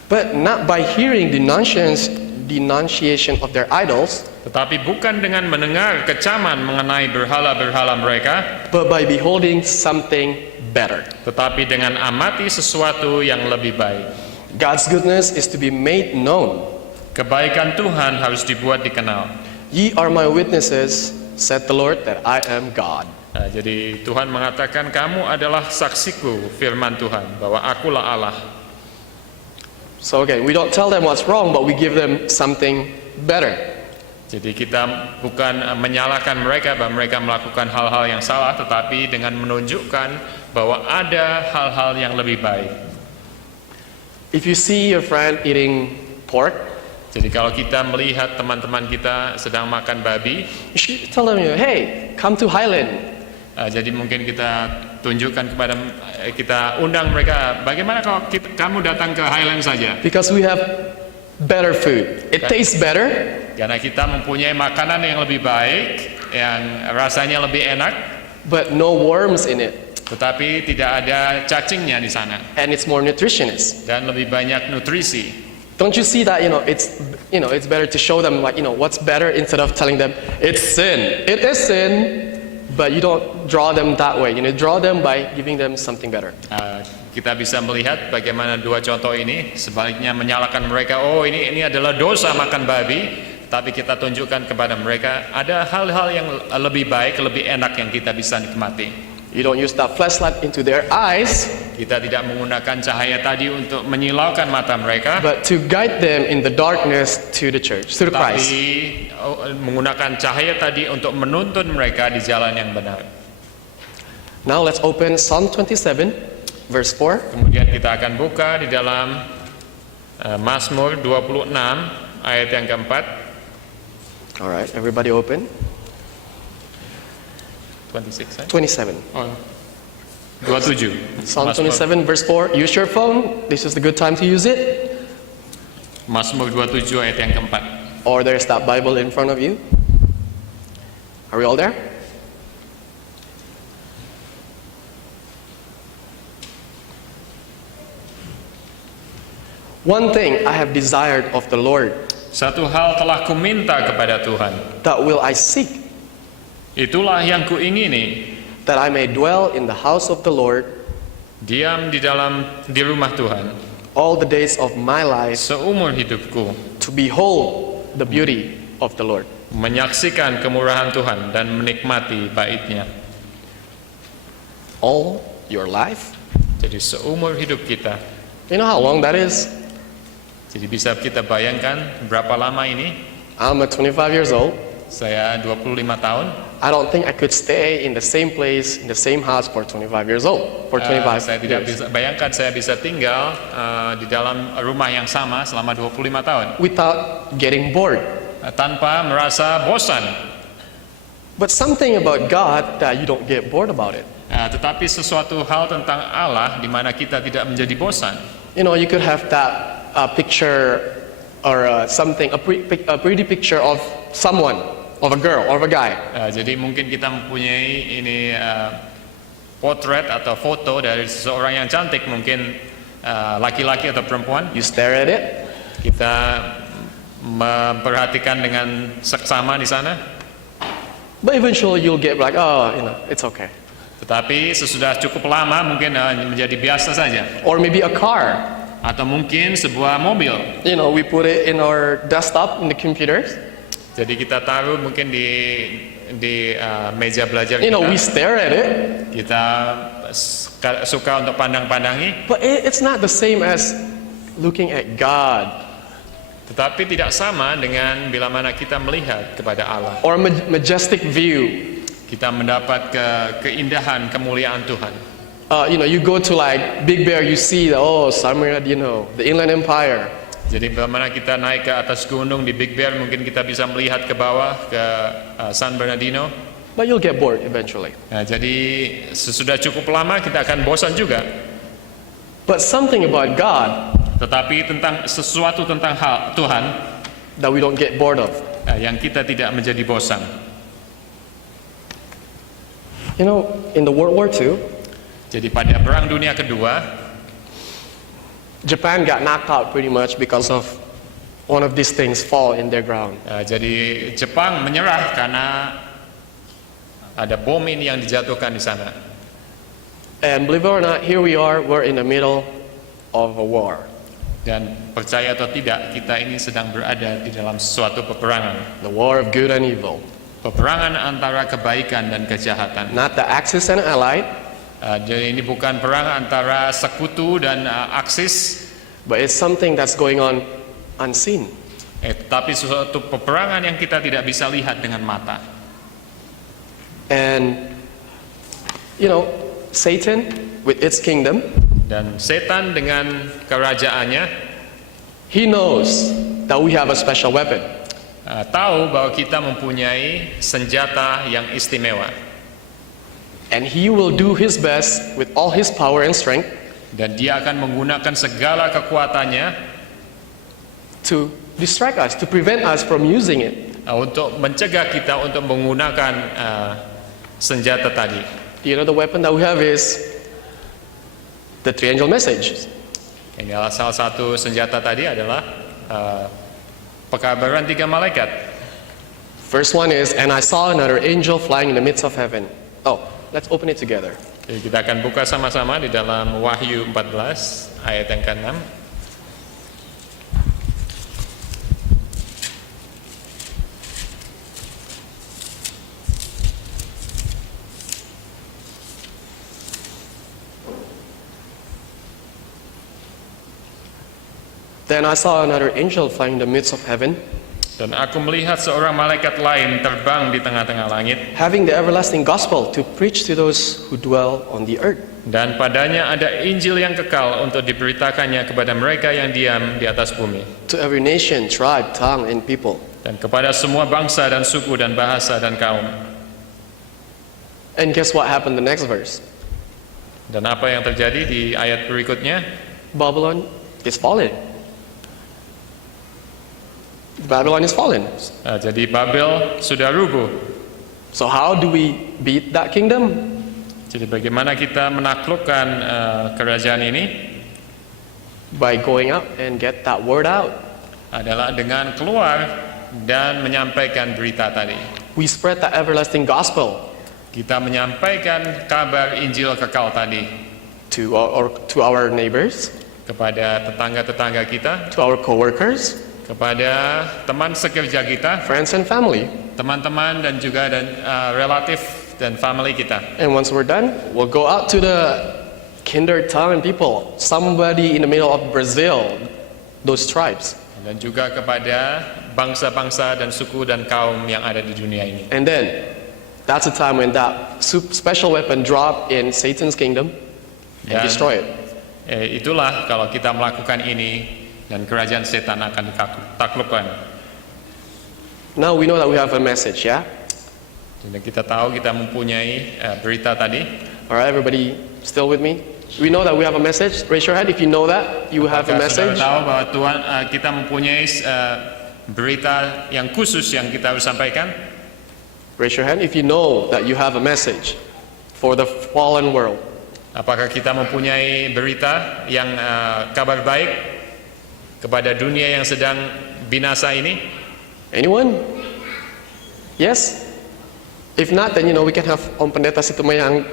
But not by hearing denunciation of their idols, Tetapi bukan dengan mendengar kecaman mengenai berhala-berhala mereka, but by beholding something better. tetapi dengan amati sesuatu yang lebih baik. God's goodness is to be made known. Kebaikan Tuhan harus dibuat dikenal. Ye are my witnesses, said the Lord, that I am God. Nah, jadi Tuhan mengatakan kamu adalah saksiku, firman Tuhan, bahwa akulah Allah. So again, we don't tell them what's wrong, but we give them something better. Jadi kita bukan menyalahkan mereka bahwa mereka melakukan hal-hal yang salah, tetapi dengan menunjukkan bahwa ada hal-hal yang lebih baik. If you see your friend eating pork, Jadi kalau kita melihat teman-teman kita sedang makan babi, you should tell them, hey, come to Highland. jadi mungkin kita tunjukkan kepada, kita undang mereka, bagaimana kalau kamu datang ke Highland saja? Because we have better food. It tastes better, Karena kita mempunyai makanan yang lebih baik, yang rasanya lebih enak, but no worms in it. tetapi tidak ada cacingnya di sana, And it's more nutritious. dan lebih banyak nutrisi. Don't you see that, it's better to show them what's better instead of telling them it's sin. It is sin, but you don't draw them that way. Draw them by giving them something better. Kita bisa melihat bagaimana dua contoh ini, sebaliknya menyalahkan mereka, oh ini adalah dosa makan babi, tapi kita tunjukkan kepada mereka ada hal-hal yang lebih baik, lebih enak yang kita bisa nikmati. You don't use that flashlight into their eyes, Kita tidak menggunakan cahaya tadi untuk menyilaukan mata mereka, but to guide them in the darkness to the church, to the tapi Christ. menggunakan cahaya tadi untuk menuntun mereka di jalan yang benar. Now let's open Psalm 27, verse 4. Kemudian kita akan buka di dalam Mazmur 26 ayat yang keempat. All right, everybody open. 26 27. Oh, 27. Psalm Mazmur- 27, verse 4. Use your phone. This is the good time to use it. Mazmur 27 ayat yang keempat. Or there's that Bible in front of you. Are we all there? One thing I have desired of the Lord, Satu hal telah kuminta kepada Tuhan, that will I seek, itulah yang kuingini, that I may dwell in the house of the Lord diam di rumah Tuhan all the days of my life, seumur hidupku, to behold the beauty of the Lord. menyaksikan kemurahan Tuhan dan menikmati bait-Nya. All your life? Jadi seumur hidup kita. You know how long that is? Jadi bisa kita bayangkan berapa lama ini? I'm 25 years old. Saya 25 tahun. I don't think I could stay in the same place, in the same house for 25 years old. For 25 Saya tidak years. bisa bayangkan saya bisa tinggal di dalam rumah yang sama selama 25 tahun Without getting bored. Tanpa merasa bosan. But something about God that you don't get bored about it. Tetapi sesuatu hal tentang Allah di mana kita tidak menjadi bosan. You could have that picture or something, a pretty picture of someone, of a girl or of a guy. Jadi mungkin kita mempunyai ini potret atau foto dari seseorang yang cantik, mungkin laki-laki atau perempuan. You stare at it, Kita memperhatikan dengan seksama di sana. but eventually you'll get like, it's okay. Tetapi sesudah cukup lama mungkin menjadi biasa saja. Or maybe a car. Atau mungkin sebuah mobil. We put it in our desktop in the computers. Jadi kita taruh mungkin di meja belajar kita. We stare at it, Kita suka untuk pandang-pandangi. but it's not the same as looking at God. Tetapi tidak sama dengan bila mana kita melihat kepada Allah. Or a majestic view. Kita mendapat keindahan, kemuliaan Tuhan. You go to like Big Bear, you see San Bernardino, the Inland Empire. Jadi bila mana kita naik ke atas gunung di Big Bear, mungkin kita bisa melihat ke bawah ke San Bernardino. But you'll get bored eventually. Jadi sesudah cukup lama kita akan bosan juga. But something about God Tetapi tentang sesuatu tentang hal Tuhan that we don't get bored of. yang kita tidak menjadi bosan. You know, in the World War II, Jadi pada Perang Dunia Kedua, Japan got knocked out pretty much because of one of these things fall in their ground. jadi Jepang menyerah karena ada bom ini yang dijatuhkan di sana. And believe it or not, here we are, we're in the middle of a war. Dan percaya atau tidak, kita ini sedang berada di dalam suatu peperangan. The war of good and evil. Peperangan antara kebaikan dan kejahatan. Not the Axis and Allied, Jadi ini bukan perang antara sekutu dan Aksis, but it's something that's going on unseen. tetapi suatu peperangan yang kita tidak bisa lihat dengan mata. And, you know, Satan with its kingdom, Dan setan dengan kerajaannya he knows that we have a special weapon. tahu bahwa kita mempunyai senjata yang istimewa. And he will do his best with all his power and strength Dan dia akan menggunakan segala kekuatannya to distract us, to prevent us from using it. untuk mencegah kita untuk menggunakan senjata tadi. You know, the weapon that we have is the three angel message. Ini adalah salah satu senjata tadi adalah pekabaran 3 malaikat. First one is, and I saw another angel flying in the midst of heaven. Oh, let's open it together. Jadi kita akan buka sama-sama di dalam Wahyu 14 ayat yang ke-6. Then I saw another angel flying in the midst of heaven, Dan aku melihat seorang malaikat lain terbang di tengah-tengah langit, having the everlasting gospel to preach to those who dwell on the earth. dan padanya ada Injil yang kekal untuk diberitakannya kepada mereka yang diam di atas bumi, To every nation, tribe, tongue, and people. dan kepada semua bangsa dan suku dan bahasa dan kaum. And guess what happened the next verse? Dan apa yang terjadi di ayat berikutnya? Babylon is fallen. Babylon is fallen. Jadi Babel sudah rubuh. So how do we beat that kingdom? Jadi bagaimana kita menaklukkan kerajaan ini? By going out and get that word out. Adalah dengan keluar dan menyampaikan berita tadi. We spread the everlasting gospel Kita menyampaikan kabar Injil kekal tadi to our neighbors, kepada tetangga-tetangga kita, to our coworkers, kepada teman sekerja kita, friends, and family. teman-teman dan juga relatif dan family kita. And once we're done, we'll go out to the kindergarten people, somebody in the middle of Brazil, those tribes. Dan juga kepada bangsa-bangsa dan suku dan kaum yang ada di dunia ini. And then, that's the time when that special weapon drop in Satan's kingdom and Dan destroy it. Itulah kalau kita melakukan ini dan kerajaan setan akan ditaklukkan. Now we know that we have a message, yeah? Dan kita tahu kita mempunyai berita tadi. Alright, everybody still with me? We know that we have a message. Raise your hand if you know that you have a Apakah saudara message. tahu bahwa Tuhan kita mempunyai berita yang khusus yang kita harus sampaikan? Raise your hand if you know that you have a message for the fallen world. Apakah kita mempunyai berita yang kabar baik kepada dunia yang sedang binasa ini? Anyone? Yes? If not, then we can have Om Pendeta Situmayang,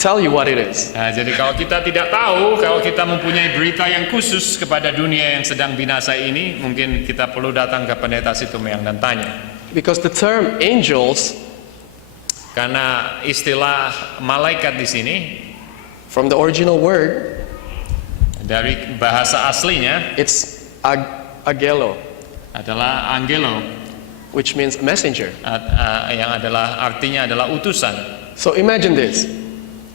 tell you what it is. Jadi kalau kita tidak tahu, kalau kita mempunyai berita yang khusus kepada dunia yang sedang binasa ini, mungkin kita perlu datang ke Pendeta Situmayang dan tanya. Because the term angels, Karena istilah malaikat di sini from the original word, dari bahasa aslinya it's agelo, adalah angelo, which means messenger. yang artinya adalah utusan. So imagine this.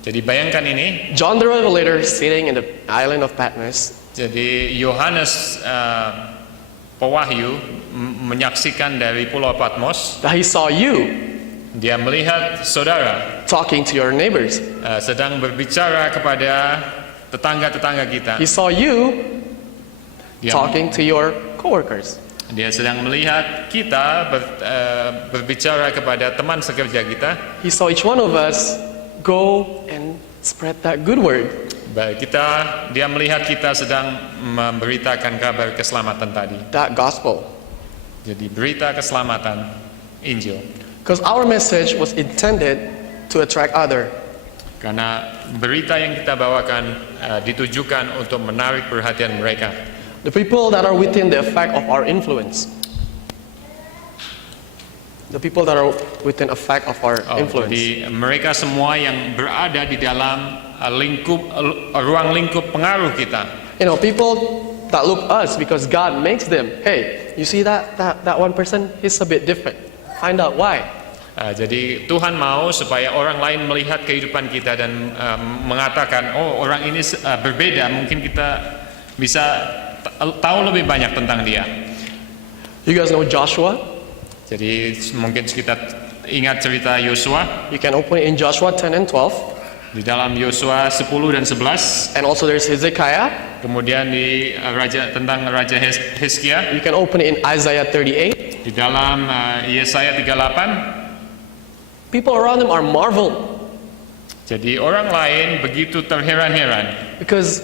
Jadi bayangkan ini. John the Revelator sitting in the island of Patmos. Jadi Yohanes Pewahyu menyaksikan dari Pulau Patmos. That he saw you Dia melihat saudara talking to your neighbors. sedang berbicara kepada tetangga-tetangga kita. He saw you Dia, talking to your coworkers. dia sedang melihat kita berbicara kepada teman sekerja kita. He saw each one of us go and spread that good word. Dia melihat kita sedang memberitakan kabar keselamatan tadi. That gospel. Jadi berita keselamatan, Injil. Because our message was intended to attract other. Karena berita yang kita bawakan ditujukan untuk menarik perhatian mereka. The people that are within the effect of our influence. The people that are within effect of our influence. Jadi mereka semua yang berada di dalam ruang lingkup pengaruh kita. You know, people that look us because God makes them. Hey, you see that one person? He's a bit different. Find out why. Jadi Tuhan mau supaya orang lain melihat kehidupan kita dan mengatakan, oh orang ini berbeda. Mungkin kita bisa tahu lebih banyak tentang dia. You guys know Joshua? Jadi mungkin kita ingat cerita Yosua. You can open it in Joshua 10 and 12. Di dalam Yosua 10 dan 11. And also there's Hezekiah. Kemudian tentang Raja Hizkia. You can open it in Isaiah 38. Di dalam Yesaya 38. People around them are marveled. Jadi orang lain begitu terheran-heran. Because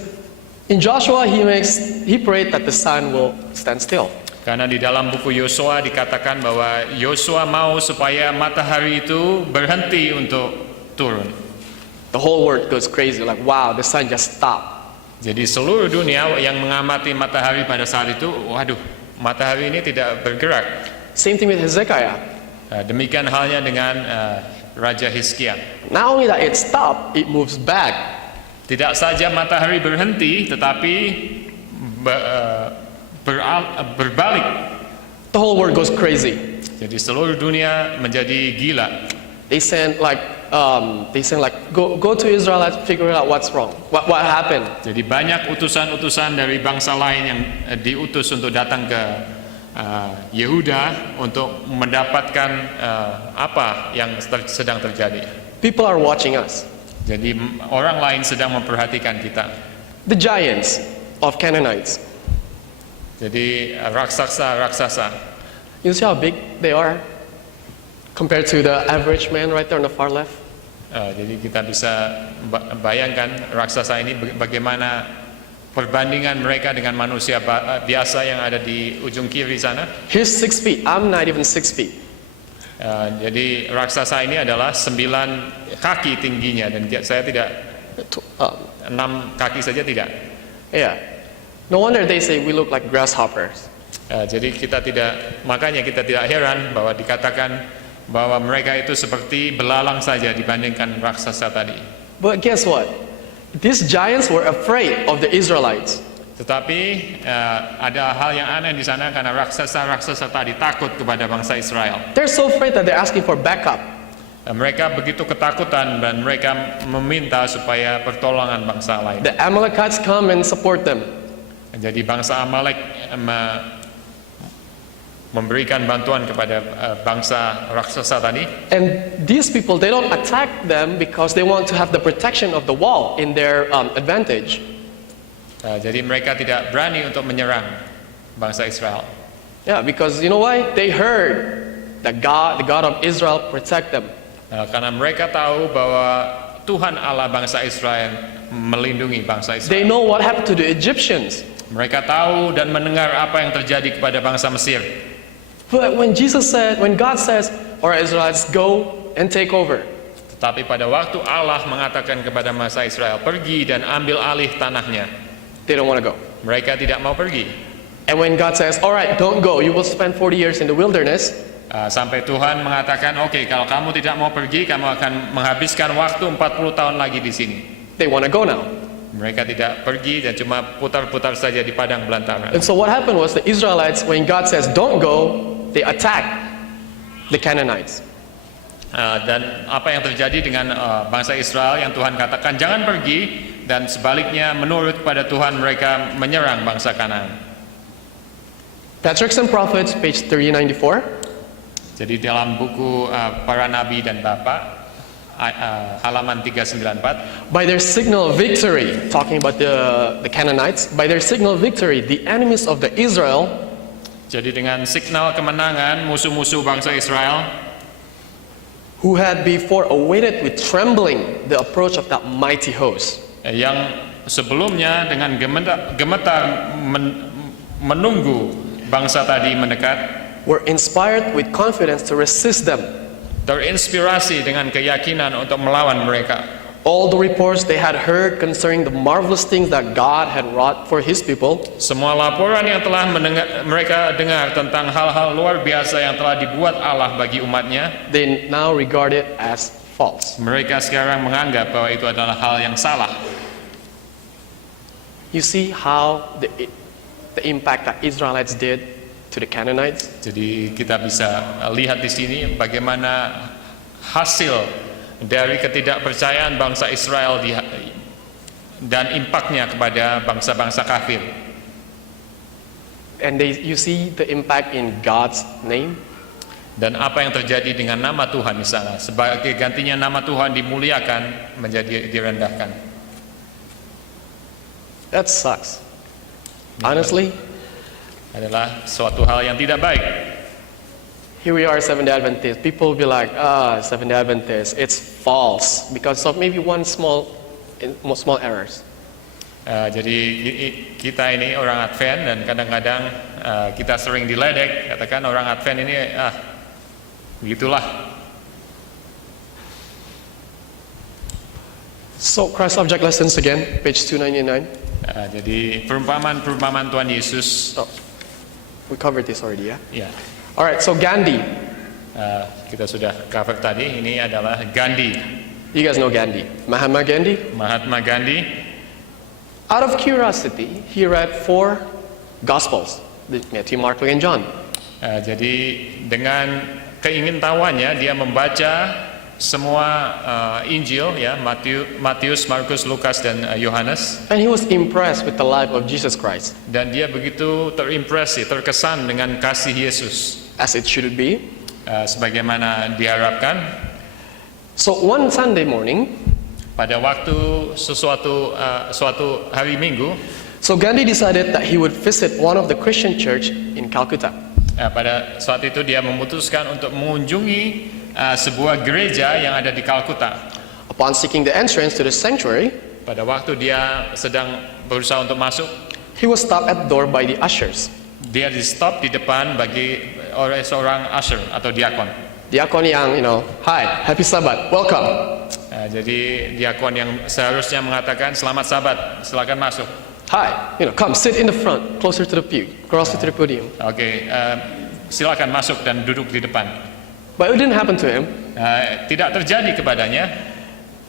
in Joshua he prayed that the sun will stand still. Karena di dalam buku Yosua dikatakan bahwa Yosua mau supaya matahari itu berhenti untuk turun. The whole world goes crazy, like wow, the sun just stopped. Jadi seluruh dunia yang mengamati matahari pada saat itu, waduh, matahari ini tidak bergerak. Same thing with Hezekiah. Demikian halnya dengan Raja Hizkia. Not only that it stopped, it moves back. Tidak saja matahari berhenti, tetapi berbalik. The whole world goes crazy. Jadi seluruh dunia menjadi gila. They send like go to Israel and figure out what's wrong. What happened? Jadi banyak utusan-utusan dari bangsa lain yang diutus untuk datang ke Yehuda untuk mendapatkan apa yang sedang terjadi. People are watching us. Jadi orang lain sedang memperhatikan kita. The giants of Canaanites. Jadi raksasa. You see how big they are compared to the average man right there on the far left? Jadi kita bisa bayangkan raksasa ini bagaimana perbandingan mereka dengan manusia biasa yang ada di ujung kiri sana. He's 6 feet. I'm not even 6 feet. Jadi raksasa ini adalah 9 kaki tingginya dan saya tidak 6 kaki saja tidak. Yeah. No wonder they say we look like grasshoppers. Jadi makanya kita tidak heran bahwa dikatakan bahwa mereka itu seperti belalang saja dibandingkan raksasa tadi. But guess what? These giants were afraid of the Israelites. Tetapi ada hal yang aneh di sana karena raksasa tadi takut kepada bangsa Israel. They're so afraid that they're asking for backup. Mereka begitu ketakutan dan mereka meminta supaya pertolongan bangsa lain. The Amalekites come and support them. Jadi bangsa Amalek memberikan bantuan kepada bangsa raksasa tadi. And these people, they don't attack them because they want to have the protection of the wall in their advantage. Jadi mereka tidak berani untuk menyerang bangsa Israel. Yeah, because you know why? They heard that the God of Israel protect them. Karena mereka tahu bahwa Tuhan Allah bangsa Israel melindungi bangsa Israel. They know what happened to the Egyptians. Mereka tahu dan mendengar apa yang terjadi kepada bangsa Mesir. But when God says, all right, Israelites, go and take over. Tetapi pada waktu Allah mengatakan kepada bangsa Israel, pergi dan ambil alih tanahnya, they don't want to go. mereka tidak mau pergi. And when God says, all right, don't go, you will spend 40 years in the wilderness. Sampai Tuhan mengatakan, oke, kalau kamu tidak mau pergi, kamu akan menghabiskan waktu 40 tahun lagi di sini. They want to go now. Mereka tidak pergi dan cuma putar-putar saja di padang belantara. And so what happened was the Israelites, when God says, don't go, they attack the Canaanites. Dan apa yang terjadi dengan bangsa Israel yang Tuhan katakan jangan pergi, dan sebaliknya menurut kepada Tuhan mereka menyerang bangsa Kanaan. Patriarchs and Prophets, page 394. Jadi dalam buku para nabi dan bapa halaman 394. By their signal of victory, talking about the Canaanites, by their signal of victory, the enemies of the Israel Jadi dengan signal kemenangan musuh-musuh bangsa Israel who had before awaited with trembling the approach of that mighty host. yang sebelumnya dengan gemetar menunggu bangsa tadi mendekat, Were inspired with confidence to resist them. terinspirasi dengan keyakinan untuk melawan mereka. All the reports they had heard concerning the marvelous things that God had wrought for His people, Semua laporan yang telah mereka dengar tentang hal-hal luar biasa yang telah dibuat Allah bagi umatnya, they now regard it as false. mereka sekarang menganggap bahwa itu adalah hal yang salah. You see how the impact that Israelites did to the Canaanites? Jadi kita bisa lihat di sini bagaimana hasil dari ketidakpercayaan bangsa Israel dan impaknya kepada bangsa-bangsa kafir. And you see the impact in God's name. Dan apa yang terjadi dengan nama Tuhan di sana? Sebagai gantinya nama Tuhan dimuliakan menjadi direndahkan. That sucks. Honestly, Adalah suatu hal yang tidak baik. here we are, Seventh-day Adventists. People will be like, Seventh-day Adventists, it's false because of maybe one small errors. Jadi kita ini orang Advent dan kadang-kadang kita sering diledek, katakan orang Advent ini begitulah. So Christ Object Lessons again, page 299. Jadi perumpamaan Tuhan Yesus. Oh, we covered this already, yeah? Ya, All right, so Gandhi. kita sudah cover tadi. Ini adalah Gandhi, You guys know Gandhi. Mahatma Gandhi. Mahatma Gandhi. Out of curiosity, he read 4 Gospels, Matthew, Mark, Luke, and John. Jadi dengan keingintahuannya dia membaca semua Injil, ya, Matius, Markus, Lukas, dan Yohanes. And he was impressed with the life of Jesus Christ, Dan dia begitu terimpresi, terkesan dengan kasih Yesus, as it should be. sebagaimana diharapkan. So one Sunday morning, Pada waktu suatu hari Minggu, so Gandhi decided that he would visit one of the Christian church in Calcutta. pada saat itu dia memutuskan untuk mengunjungi sebuah gereja yang ada di Kalkuta. Upon seeking the entrance to the sanctuary, Pada waktu dia sedang berusaha untuk masuk, he was stopped at the door by the ushers. dia di stop di depan oleh seorang usher atau diakon. Diakon yang, hi, happy Sabbath, welcome. Jadi diakon yang seharusnya mengatakan selamat Sabat, silakan masuk. Hi, come sit in the front, closer to the pew, closer to the podium. Oke, silakan masuk dan duduk di depan. But it didn't happen to him. Tidak terjadi kepadanya.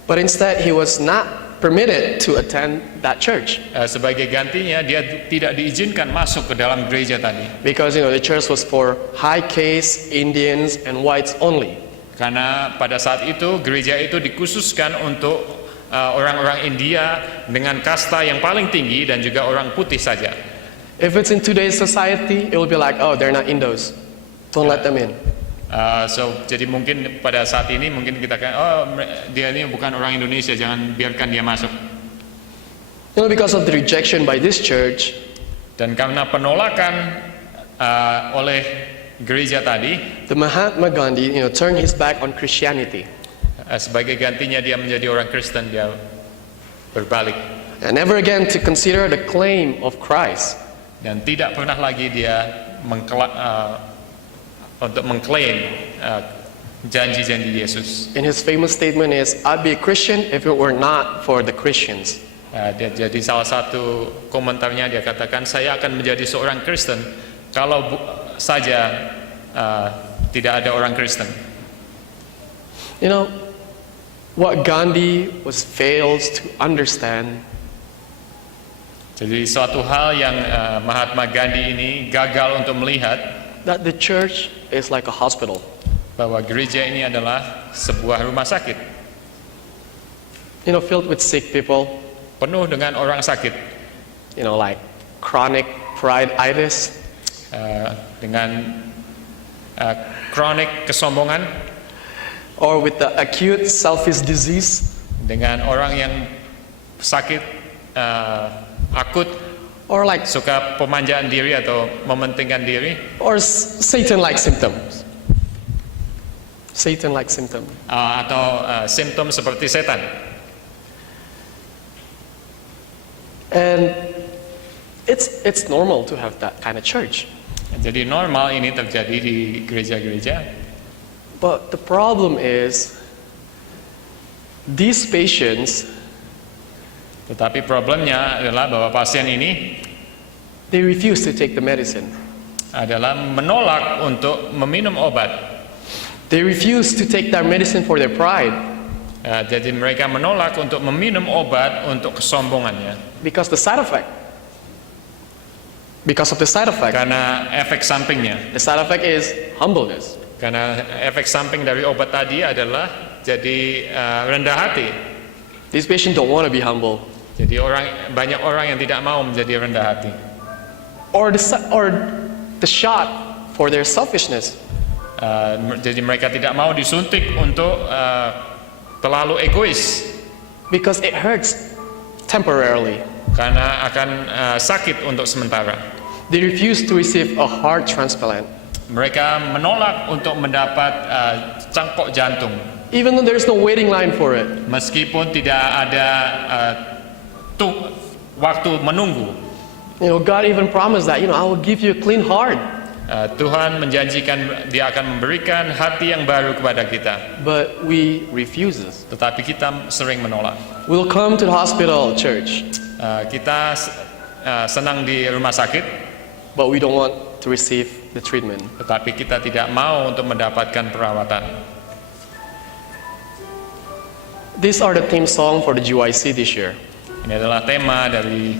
But instead, he was not permitted to attend that church Sebagai gantinya dia tidak diizinkan masuk ke dalam gereja tadi. because the church was for high caste Indians and whites only. Karena pada saat itu gereja itu dikhususkan untuk orang-orang India dengan kasta yang paling tinggi dan juga orang putih saja. If it's in today's society, it will be like, oh, they're not Indos, don't let them in. Jadi mungkin pada saat ini mungkin kita kan, dia ini bukan orang Indonesia, jangan biarkan dia masuk. Because of the rejection by this church, Dan karena penolakan oleh gereja tadi, the Mahatma Gandhi, turned his back on Christianity sebagai gantinya dia menjadi orang Kristen, dia berbalik and never again to consider the claim of Christ. dan tidak pernah lagi dia untuk mengklaim janji-janji Yesus. And his famous statement is, I'd be a Christian if it were not for the Christians. Jadi salah satu komentarnya dia katakan, saya akan menjadi seorang Kristen kalau saja tidak ada orang Kristen. What Gandhi fails to understand Jadi suatu hal yang Mahatma Gandhi ini gagal untuk melihat, that the church is like a hospital. bahwa gereja ini adalah sebuah rumah sakit Filled with sick people, penuh dengan orang sakit, like chronic pride-itis, dengan kronik kesombongan, or with the acute selfish disease, dengan orang yang sakit akut, or like suka pemanjaan diri atau mementingkan diri, or Satan-like symptoms. Satan-like symptom. atau simptom seperti setan. And it's normal to have that kind of church. Jadi normal ini terjadi di gereja-gereja. But the problem is these patients, Tetapi problemnya adalah bahwa pasien ini they refuse to take the medicine. adalah menolak untuk meminum obat. They refuse to take their medicine for their pride Jadi mereka menolak untuk meminum obat untuk kesombongannya. because the side effect. Because of the side effect. Karena efek sampingnya. The side effect is humbleness. Karena efek samping dari obat tadi adalah jadi rendah hati. These patients don't want to be humble. Jadi banyak orang yang tidak mau menjadi rendah hati. Or the shot for their selfishness. Jadi mereka tidak mau disuntik untuk terlalu egois. Because it hurts temporarily. Karena akan sakit untuk sementara. They refuse to receive a heart transplant. Mereka menolak untuk mendapat cangkok jantung. Even though there's no waiting line for it. Meskipun tidak ada waktu menunggu. God even promised that, I will give you a clean heart. Tuhan menjanjikan Dia akan memberikan hati yang baru kepada kita. But we refuse this. Tetapi kita sering menolak. We'll come to the hospital, church. Kita senang di rumah sakit, But we don't want to receive the treatment. tetapi kita tidak mau untuk mendapatkan perawatan. These are the theme song for the GYC this year. Ini adalah tema dari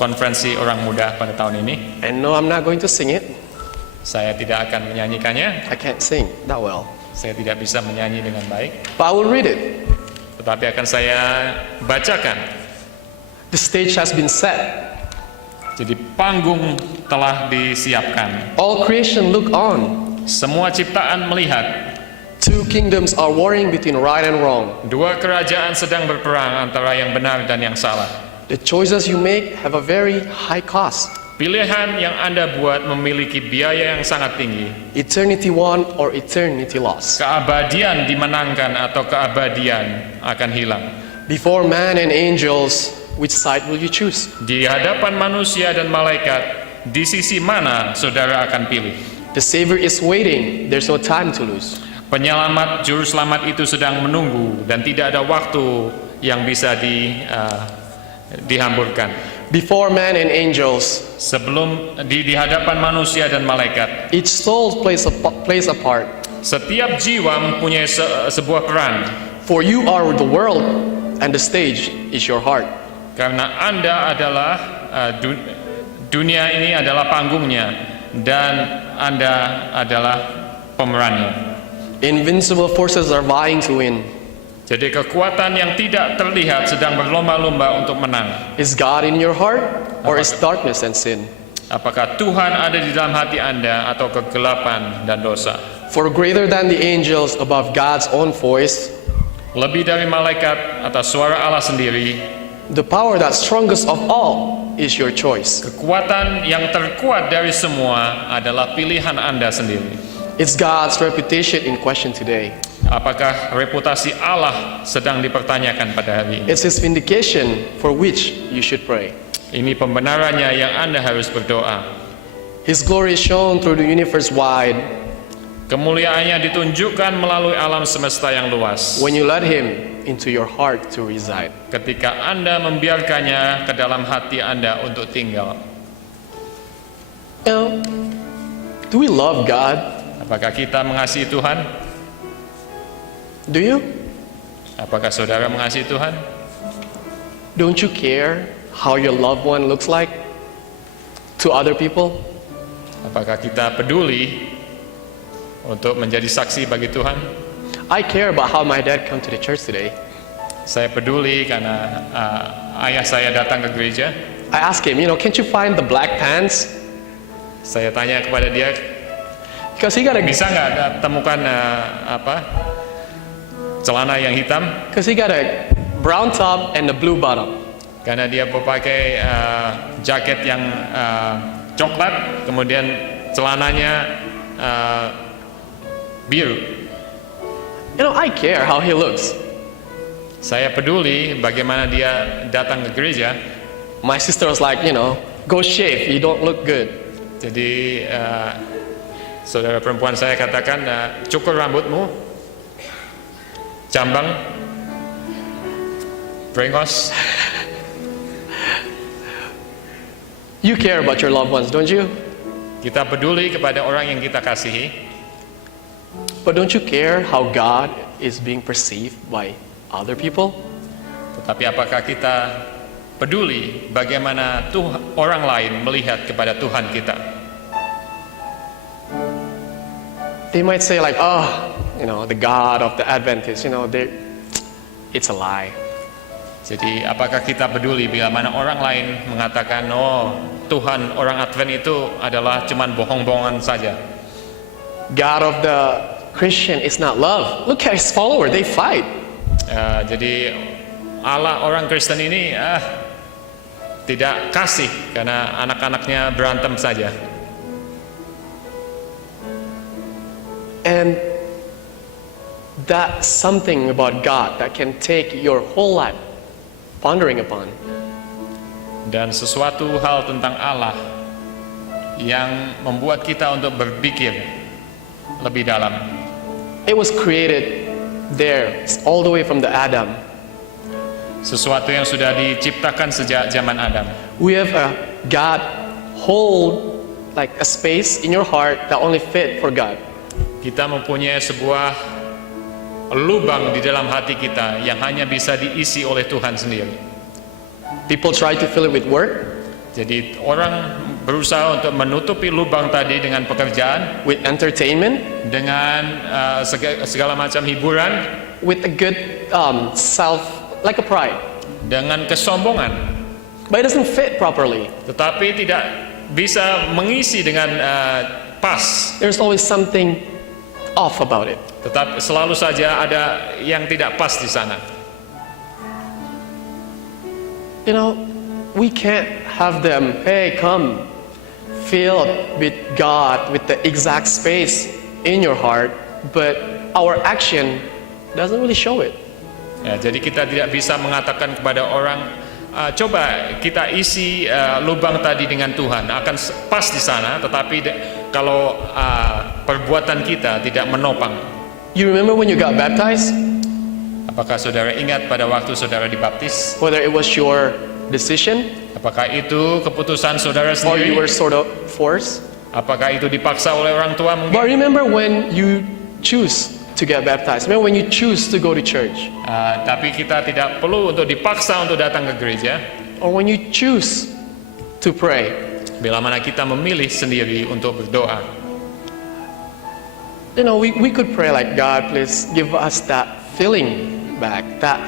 konferensi orang muda pada tahun ini. And no, I'm not going to sing it. Saya tidak akan menyanyikannya. I can't sing that well. Saya tidak bisa menyanyi dengan baik. But I will read it. Tetapi akan saya bacakan. The stage has been set. Jadi panggung telah disiapkan. All creation look on. Semua ciptaan melihat. Two kingdoms are warring between right and wrong. Dua kerajaan sedang berperang antara yang benar dan yang salah. The choices you make have a very high cost. Pilihan yang Anda buat memiliki biaya yang sangat tinggi. Eternity won or eternity lost. Keabadian dimenangkan atau keabadian akan hilang. Before man and angels, which side will you choose? Di hadapan manusia dan malaikat, di sisi mana saudara akan pilih? The Savior is waiting. There's no time to lose. Penyelamat, juru selamat itu sedang menunggu dan tidak ada waktu yang bisa dihamburkan. Before man and angels, Sebelum di hadapan manusia dan malaikat, each soul plays a part. setiap jiwa mempunyai sebuah peran. For you are the world, and the stage is your heart. Karena Anda adalah dunia ini adalah panggungnya dan Anda adalah pemerannya. Invincible forces are vying to win. Jadi kekuatan yang tidak terlihat sedang berlomba-lomba untuk menang. Is God in your heart, or is darkness and sin? Apakah Tuhan ada di dalam hati Anda atau kegelapan dan dosa? For greater than the angels, above God's own voice, Lebih dari malaikat atas suara Allah sendiri, the power that's strongest of all is your choice. kekuatan yang terkuat dari semua adalah pilihan Anda sendiri. It's God's reputation in question today. Apakah reputasi Allah sedang dipertanyakan pada hari ini? It's His vindication for which you should pray. Ini pembenarannya yang Anda harus berdoa. His glory is shown through the universe wide Kemuliaannya ditunjukkan melalui alam semesta yang luas. when you let Him into your heart to reside. Ketika Anda membiarkannya ke dalam hati Anda untuk tinggal. Now, do we love God? Apakah kita mengasihi Tuhan? Do you? Apakah saudara mengasihi Tuhan? Don't you care how your loved one looks like to other people? Apakah kita peduli untuk menjadi saksi bagi Tuhan? I care about how my dad come to the church today. Saya peduli karena ayah saya datang ke gereja. I ask him, can't you find the black pants? Saya tanya kepada dia, Because he got a bisa nggak temukan celana yang hitam, because he got a brown top and a blue bottom. karena dia memakai jaket yang coklat, kemudian celananya biru. You know, I care how he looks. Saya peduli bagaimana dia datang ke gereja. My sister was like, you know, go shave, you don't look good. Jadi saudara perempuan saya katakan, cukur rambutmu, cambang, brengos. You care about your loved ones, don't you? Kita peduli kepada orang yang kita kasihi. But don't you care how God is being perceived by other people? Tetapi apakah kita peduli bagaimana orang lain melihat kepada Tuhan kita? They might say like, oh, you know, the God of the Adventists, you know, it's a lie. Jadi apakah kita peduli bila mana orang lain mengatakan, oh Tuhan orang Advent itu adalah cuman bohong-bohongan saja. God of the Christian is not love. Look at his follower, they fight. Jadi Allah orang Kristen ini tidak kasih karena anak-anaknya berantem saja. And that's something about God that can take your whole life pondering upon. Dan sesuatu hal tentang Allah yang membuat kita untuk berpikir lebih dalam. It was created there, all the way from the Adam. Sesuatu yang sudah diciptakan sejak zaman Adam. We have a God hold like a space in your heart that only fit for God. Kita mempunyai sebuah lubang di dalam hati kita yang hanya bisa diisi oleh Tuhan sendiri. People try to fill it with work, Jadi orang berusaha untuk menutupi lubang tadi dengan pekerjaan, with entertainment, dengan segala macam hiburan, with a good self, like a pride. dengan kesombongan, But it doesn't fit properly. tetapi tidak bisa mengisi dengan pas. There's always something off about it. Tetapi selalu saja ada yang tidak pas di sana. You know, we can't have them, hey, come, filled with God, with the exact space in your heart, but our action doesn't really show it. Ya, jadi kita tidak bisa mengatakan kepada orang, coba kita isi lubang tadi dengan Tuhan, akan pas di sana, tetapi kalau perbuatan kita tidak menopang. You remember when you got baptized? Apakah saudara ingat pada waktu saudara dibaptis? Whether it was your decision Apakah itu keputusan saudara or you were sendiri? sort of forced? Apakah itu dipaksa oleh orang tua mungkin? But remember when you choose to get baptized. Remember when you choose to go to church, Tapi kita tidak perlu untuk dipaksa untuk datang ke gereja. or when you choose to pray. Bila mana kita memilih sendiri untuk berdoa. You know, we could pray like, God, please give us that feeling back, that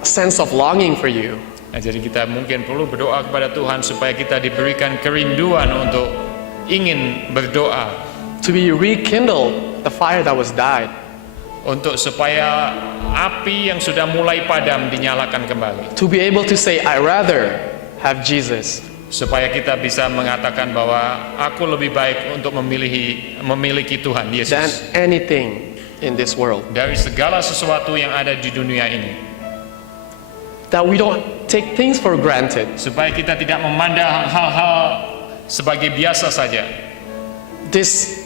sense of longing for you. Nah, jadi kita mungkin perlu berdoa kepada Tuhan supaya kita diberikan kerinduan untuk ingin berdoa, To be rekindled the fire that was died. untuk supaya api yang sudah mulai padam dinyalakan kembali, To be able to say, I rather have Jesus supaya kita bisa mengatakan bahwa aku lebih baik untuk memiliki Tuhan than Yesus anything in this world. dari segala sesuatu yang ada di dunia ini, That we don't take things for granted. supaya kita tidak memandang hal-hal sebagai biasa saja. This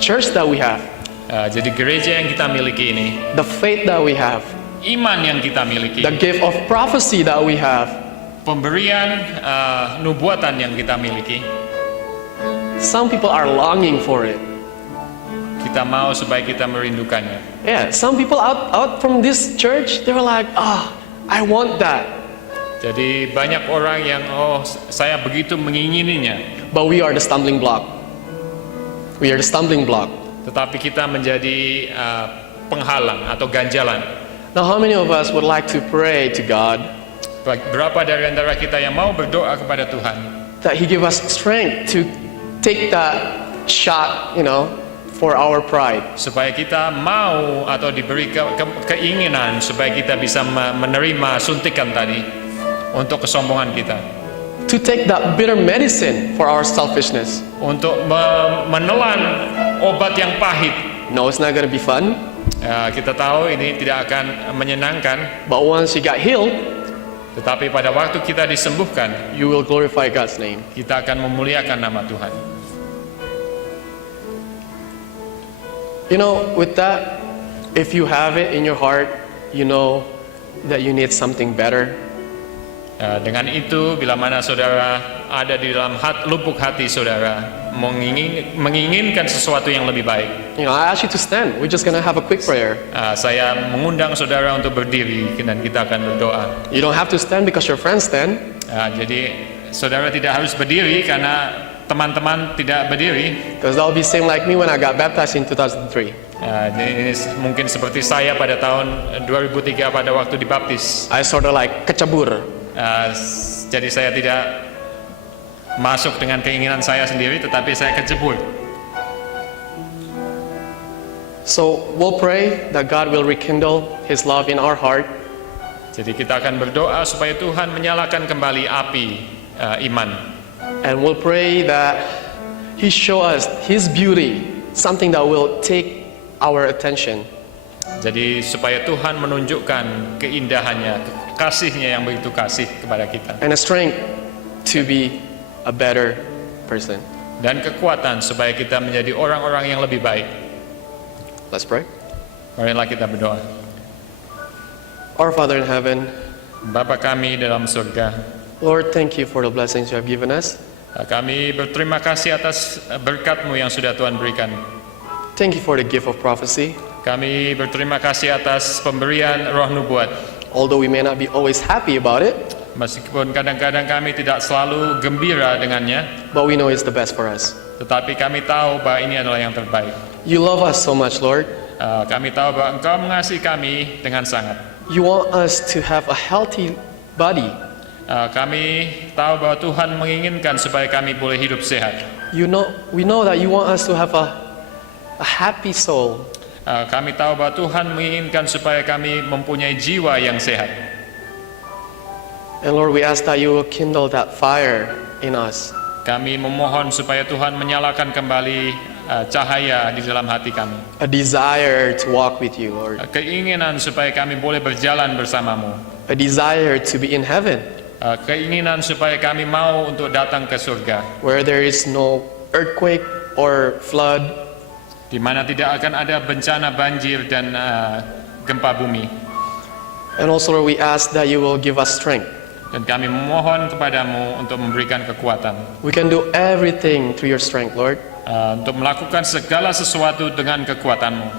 church that we have, Jadi gereja yang kita miliki ini, the faith that we have, iman yang kita miliki, the gift of prophecy that we have, pemberian nubuatan yang kita miliki, some people are longing for it. kita mau supaya kita merindukannya. Yeah, some people out from this church, they're like, I want that. Jadi banyak orang yang saya begitu mengingininya, But we are the stumbling block. We are the stumbling block. tetapi kita menjadi penghalang atau ganjalan. Now, how many of us would like to pray to God Berapa dari antara kita yang mau berdoa kepada Tuhan that He give us strength to take that shot, for our pride. supaya kita mau atau diberi keinginan supaya kita bisa menerima suntikan tadi untuk kesombongan kita, To take that bitter medicine for our selfishness. untuk menelan obat yang pahit. No, it's not going to be fun, Kita tahu ini tidak akan menyenangkan, but once you got healed, tetapi pada waktu kita disembuhkan, you will glorify God's name. kita akan memuliakan nama Tuhan. You know, with that, if you have it in your heart, you know that you need something better. Dengan itu, bila mana saudara ada di dalam lubuk hati saudara menginginkan sesuatu yang lebih baik, You know, I ask you to stand. We're just going to have a quick prayer. saya mengundang saudara untuk berdiri dan kita akan berdoa. You don't have to stand because your friends stand. Jadi saudara tidak harus berdiri karena teman-teman tidak berdiri. Because that will be same like me when I got baptized in 2003. Ini mungkin seperti saya pada tahun 2003 pada waktu dibaptis. I sort of like kecebur. Jadi saya tidak masuk dengan keinginan saya sendiri, tetapi saya kecebur. So we'll pray that God will rekindle His love in our heart. Jadi kita akan berdoa supaya Tuhan menyalakan kembali api iman. And we'll pray that He show us His beauty, something that will take our attention. Jadi supaya Tuhan menunjukkan keindahannya, kasihnya yang begitu kasih kepada kita. And a strength to be a better person. Dan kekuatan supaya kita menjadi orang-orang yang lebih baik. Let's pray. Marilah kita berdoa. Our Father in heaven, Bapa kami dalam surga, Lord, thank you for the blessings you have given us. kami berterima kasih atas berkat-Mu yang sudah Tuhan berikan. Thank you for the gift of prophecy. Kami berterima kasih atas pemberian roh nubuat. Although we may not be always happy about it, Meskipun kadang-kadang kami tidak selalu gembira dengannya, but we know it's the best for us. tetapi kami tahu bahwa ini adalah yang terbaik. You love us so much, Lord. Kami tahu bahwa Engkau mengasihi kami dengan sangat. You want us to have a healthy body. Kami tahu bahwa Tuhan menginginkan supaya kami boleh hidup sehat. We know that you want us to have a happy soul. Kami tahu bahwa Tuhan menginginkan supaya kami mempunyai jiwa yang sehat. And Lord, we ask that you will kindle that fire in us. Kami memohon supaya Tuhan menyalakan kembali cahaya di dalam hati kami. A desire to walk with you, Lord. Keinginan supaya kami boleh berjalan bersamamu. A desire to be in heaven, Keinginan supaya kami mau untuk datang ke surga, where there is no earthquake or flood, di mana tidak akan ada bencana banjir dan gempa bumi. and also, Lord, we ask that you will give us strength. Dan kami memohon kepadamu untuk memberikan kekuatan, We can do everything through your strength, Lord. untuk melakukan segala sesuatu dengan kekuatanmu.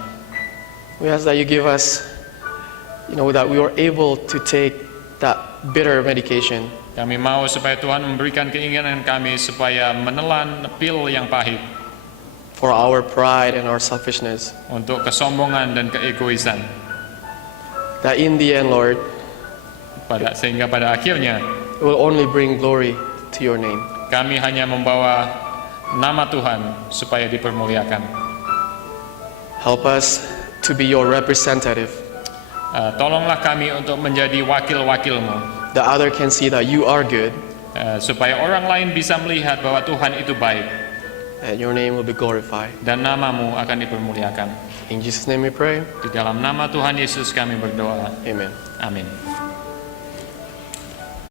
We ask that you give us, that we are able to take that bitter medication Kami mau supaya Tuhan memberikan keinginan kami supaya menelan pil yang pahit for our pride and our selfishness. untuk kesombongan dan keegoisan. That in the end, Lord, Sehingga pada akhirnya it will only bring glory to your name. kami hanya membawa nama Tuhan supaya dipermuliakan. Help us to be your representative. Tolonglah kami untuk menjadi wakil-wakilmu, That other can see that you are good, supaya orang lain bisa melihat bahwa Tuhan itu baik and your name will be glorified. dan namamu akan dipermuliakan. In Jesus' name we pray. Di dalam nama Tuhan Yesus kami berdoa. Amen. Amin.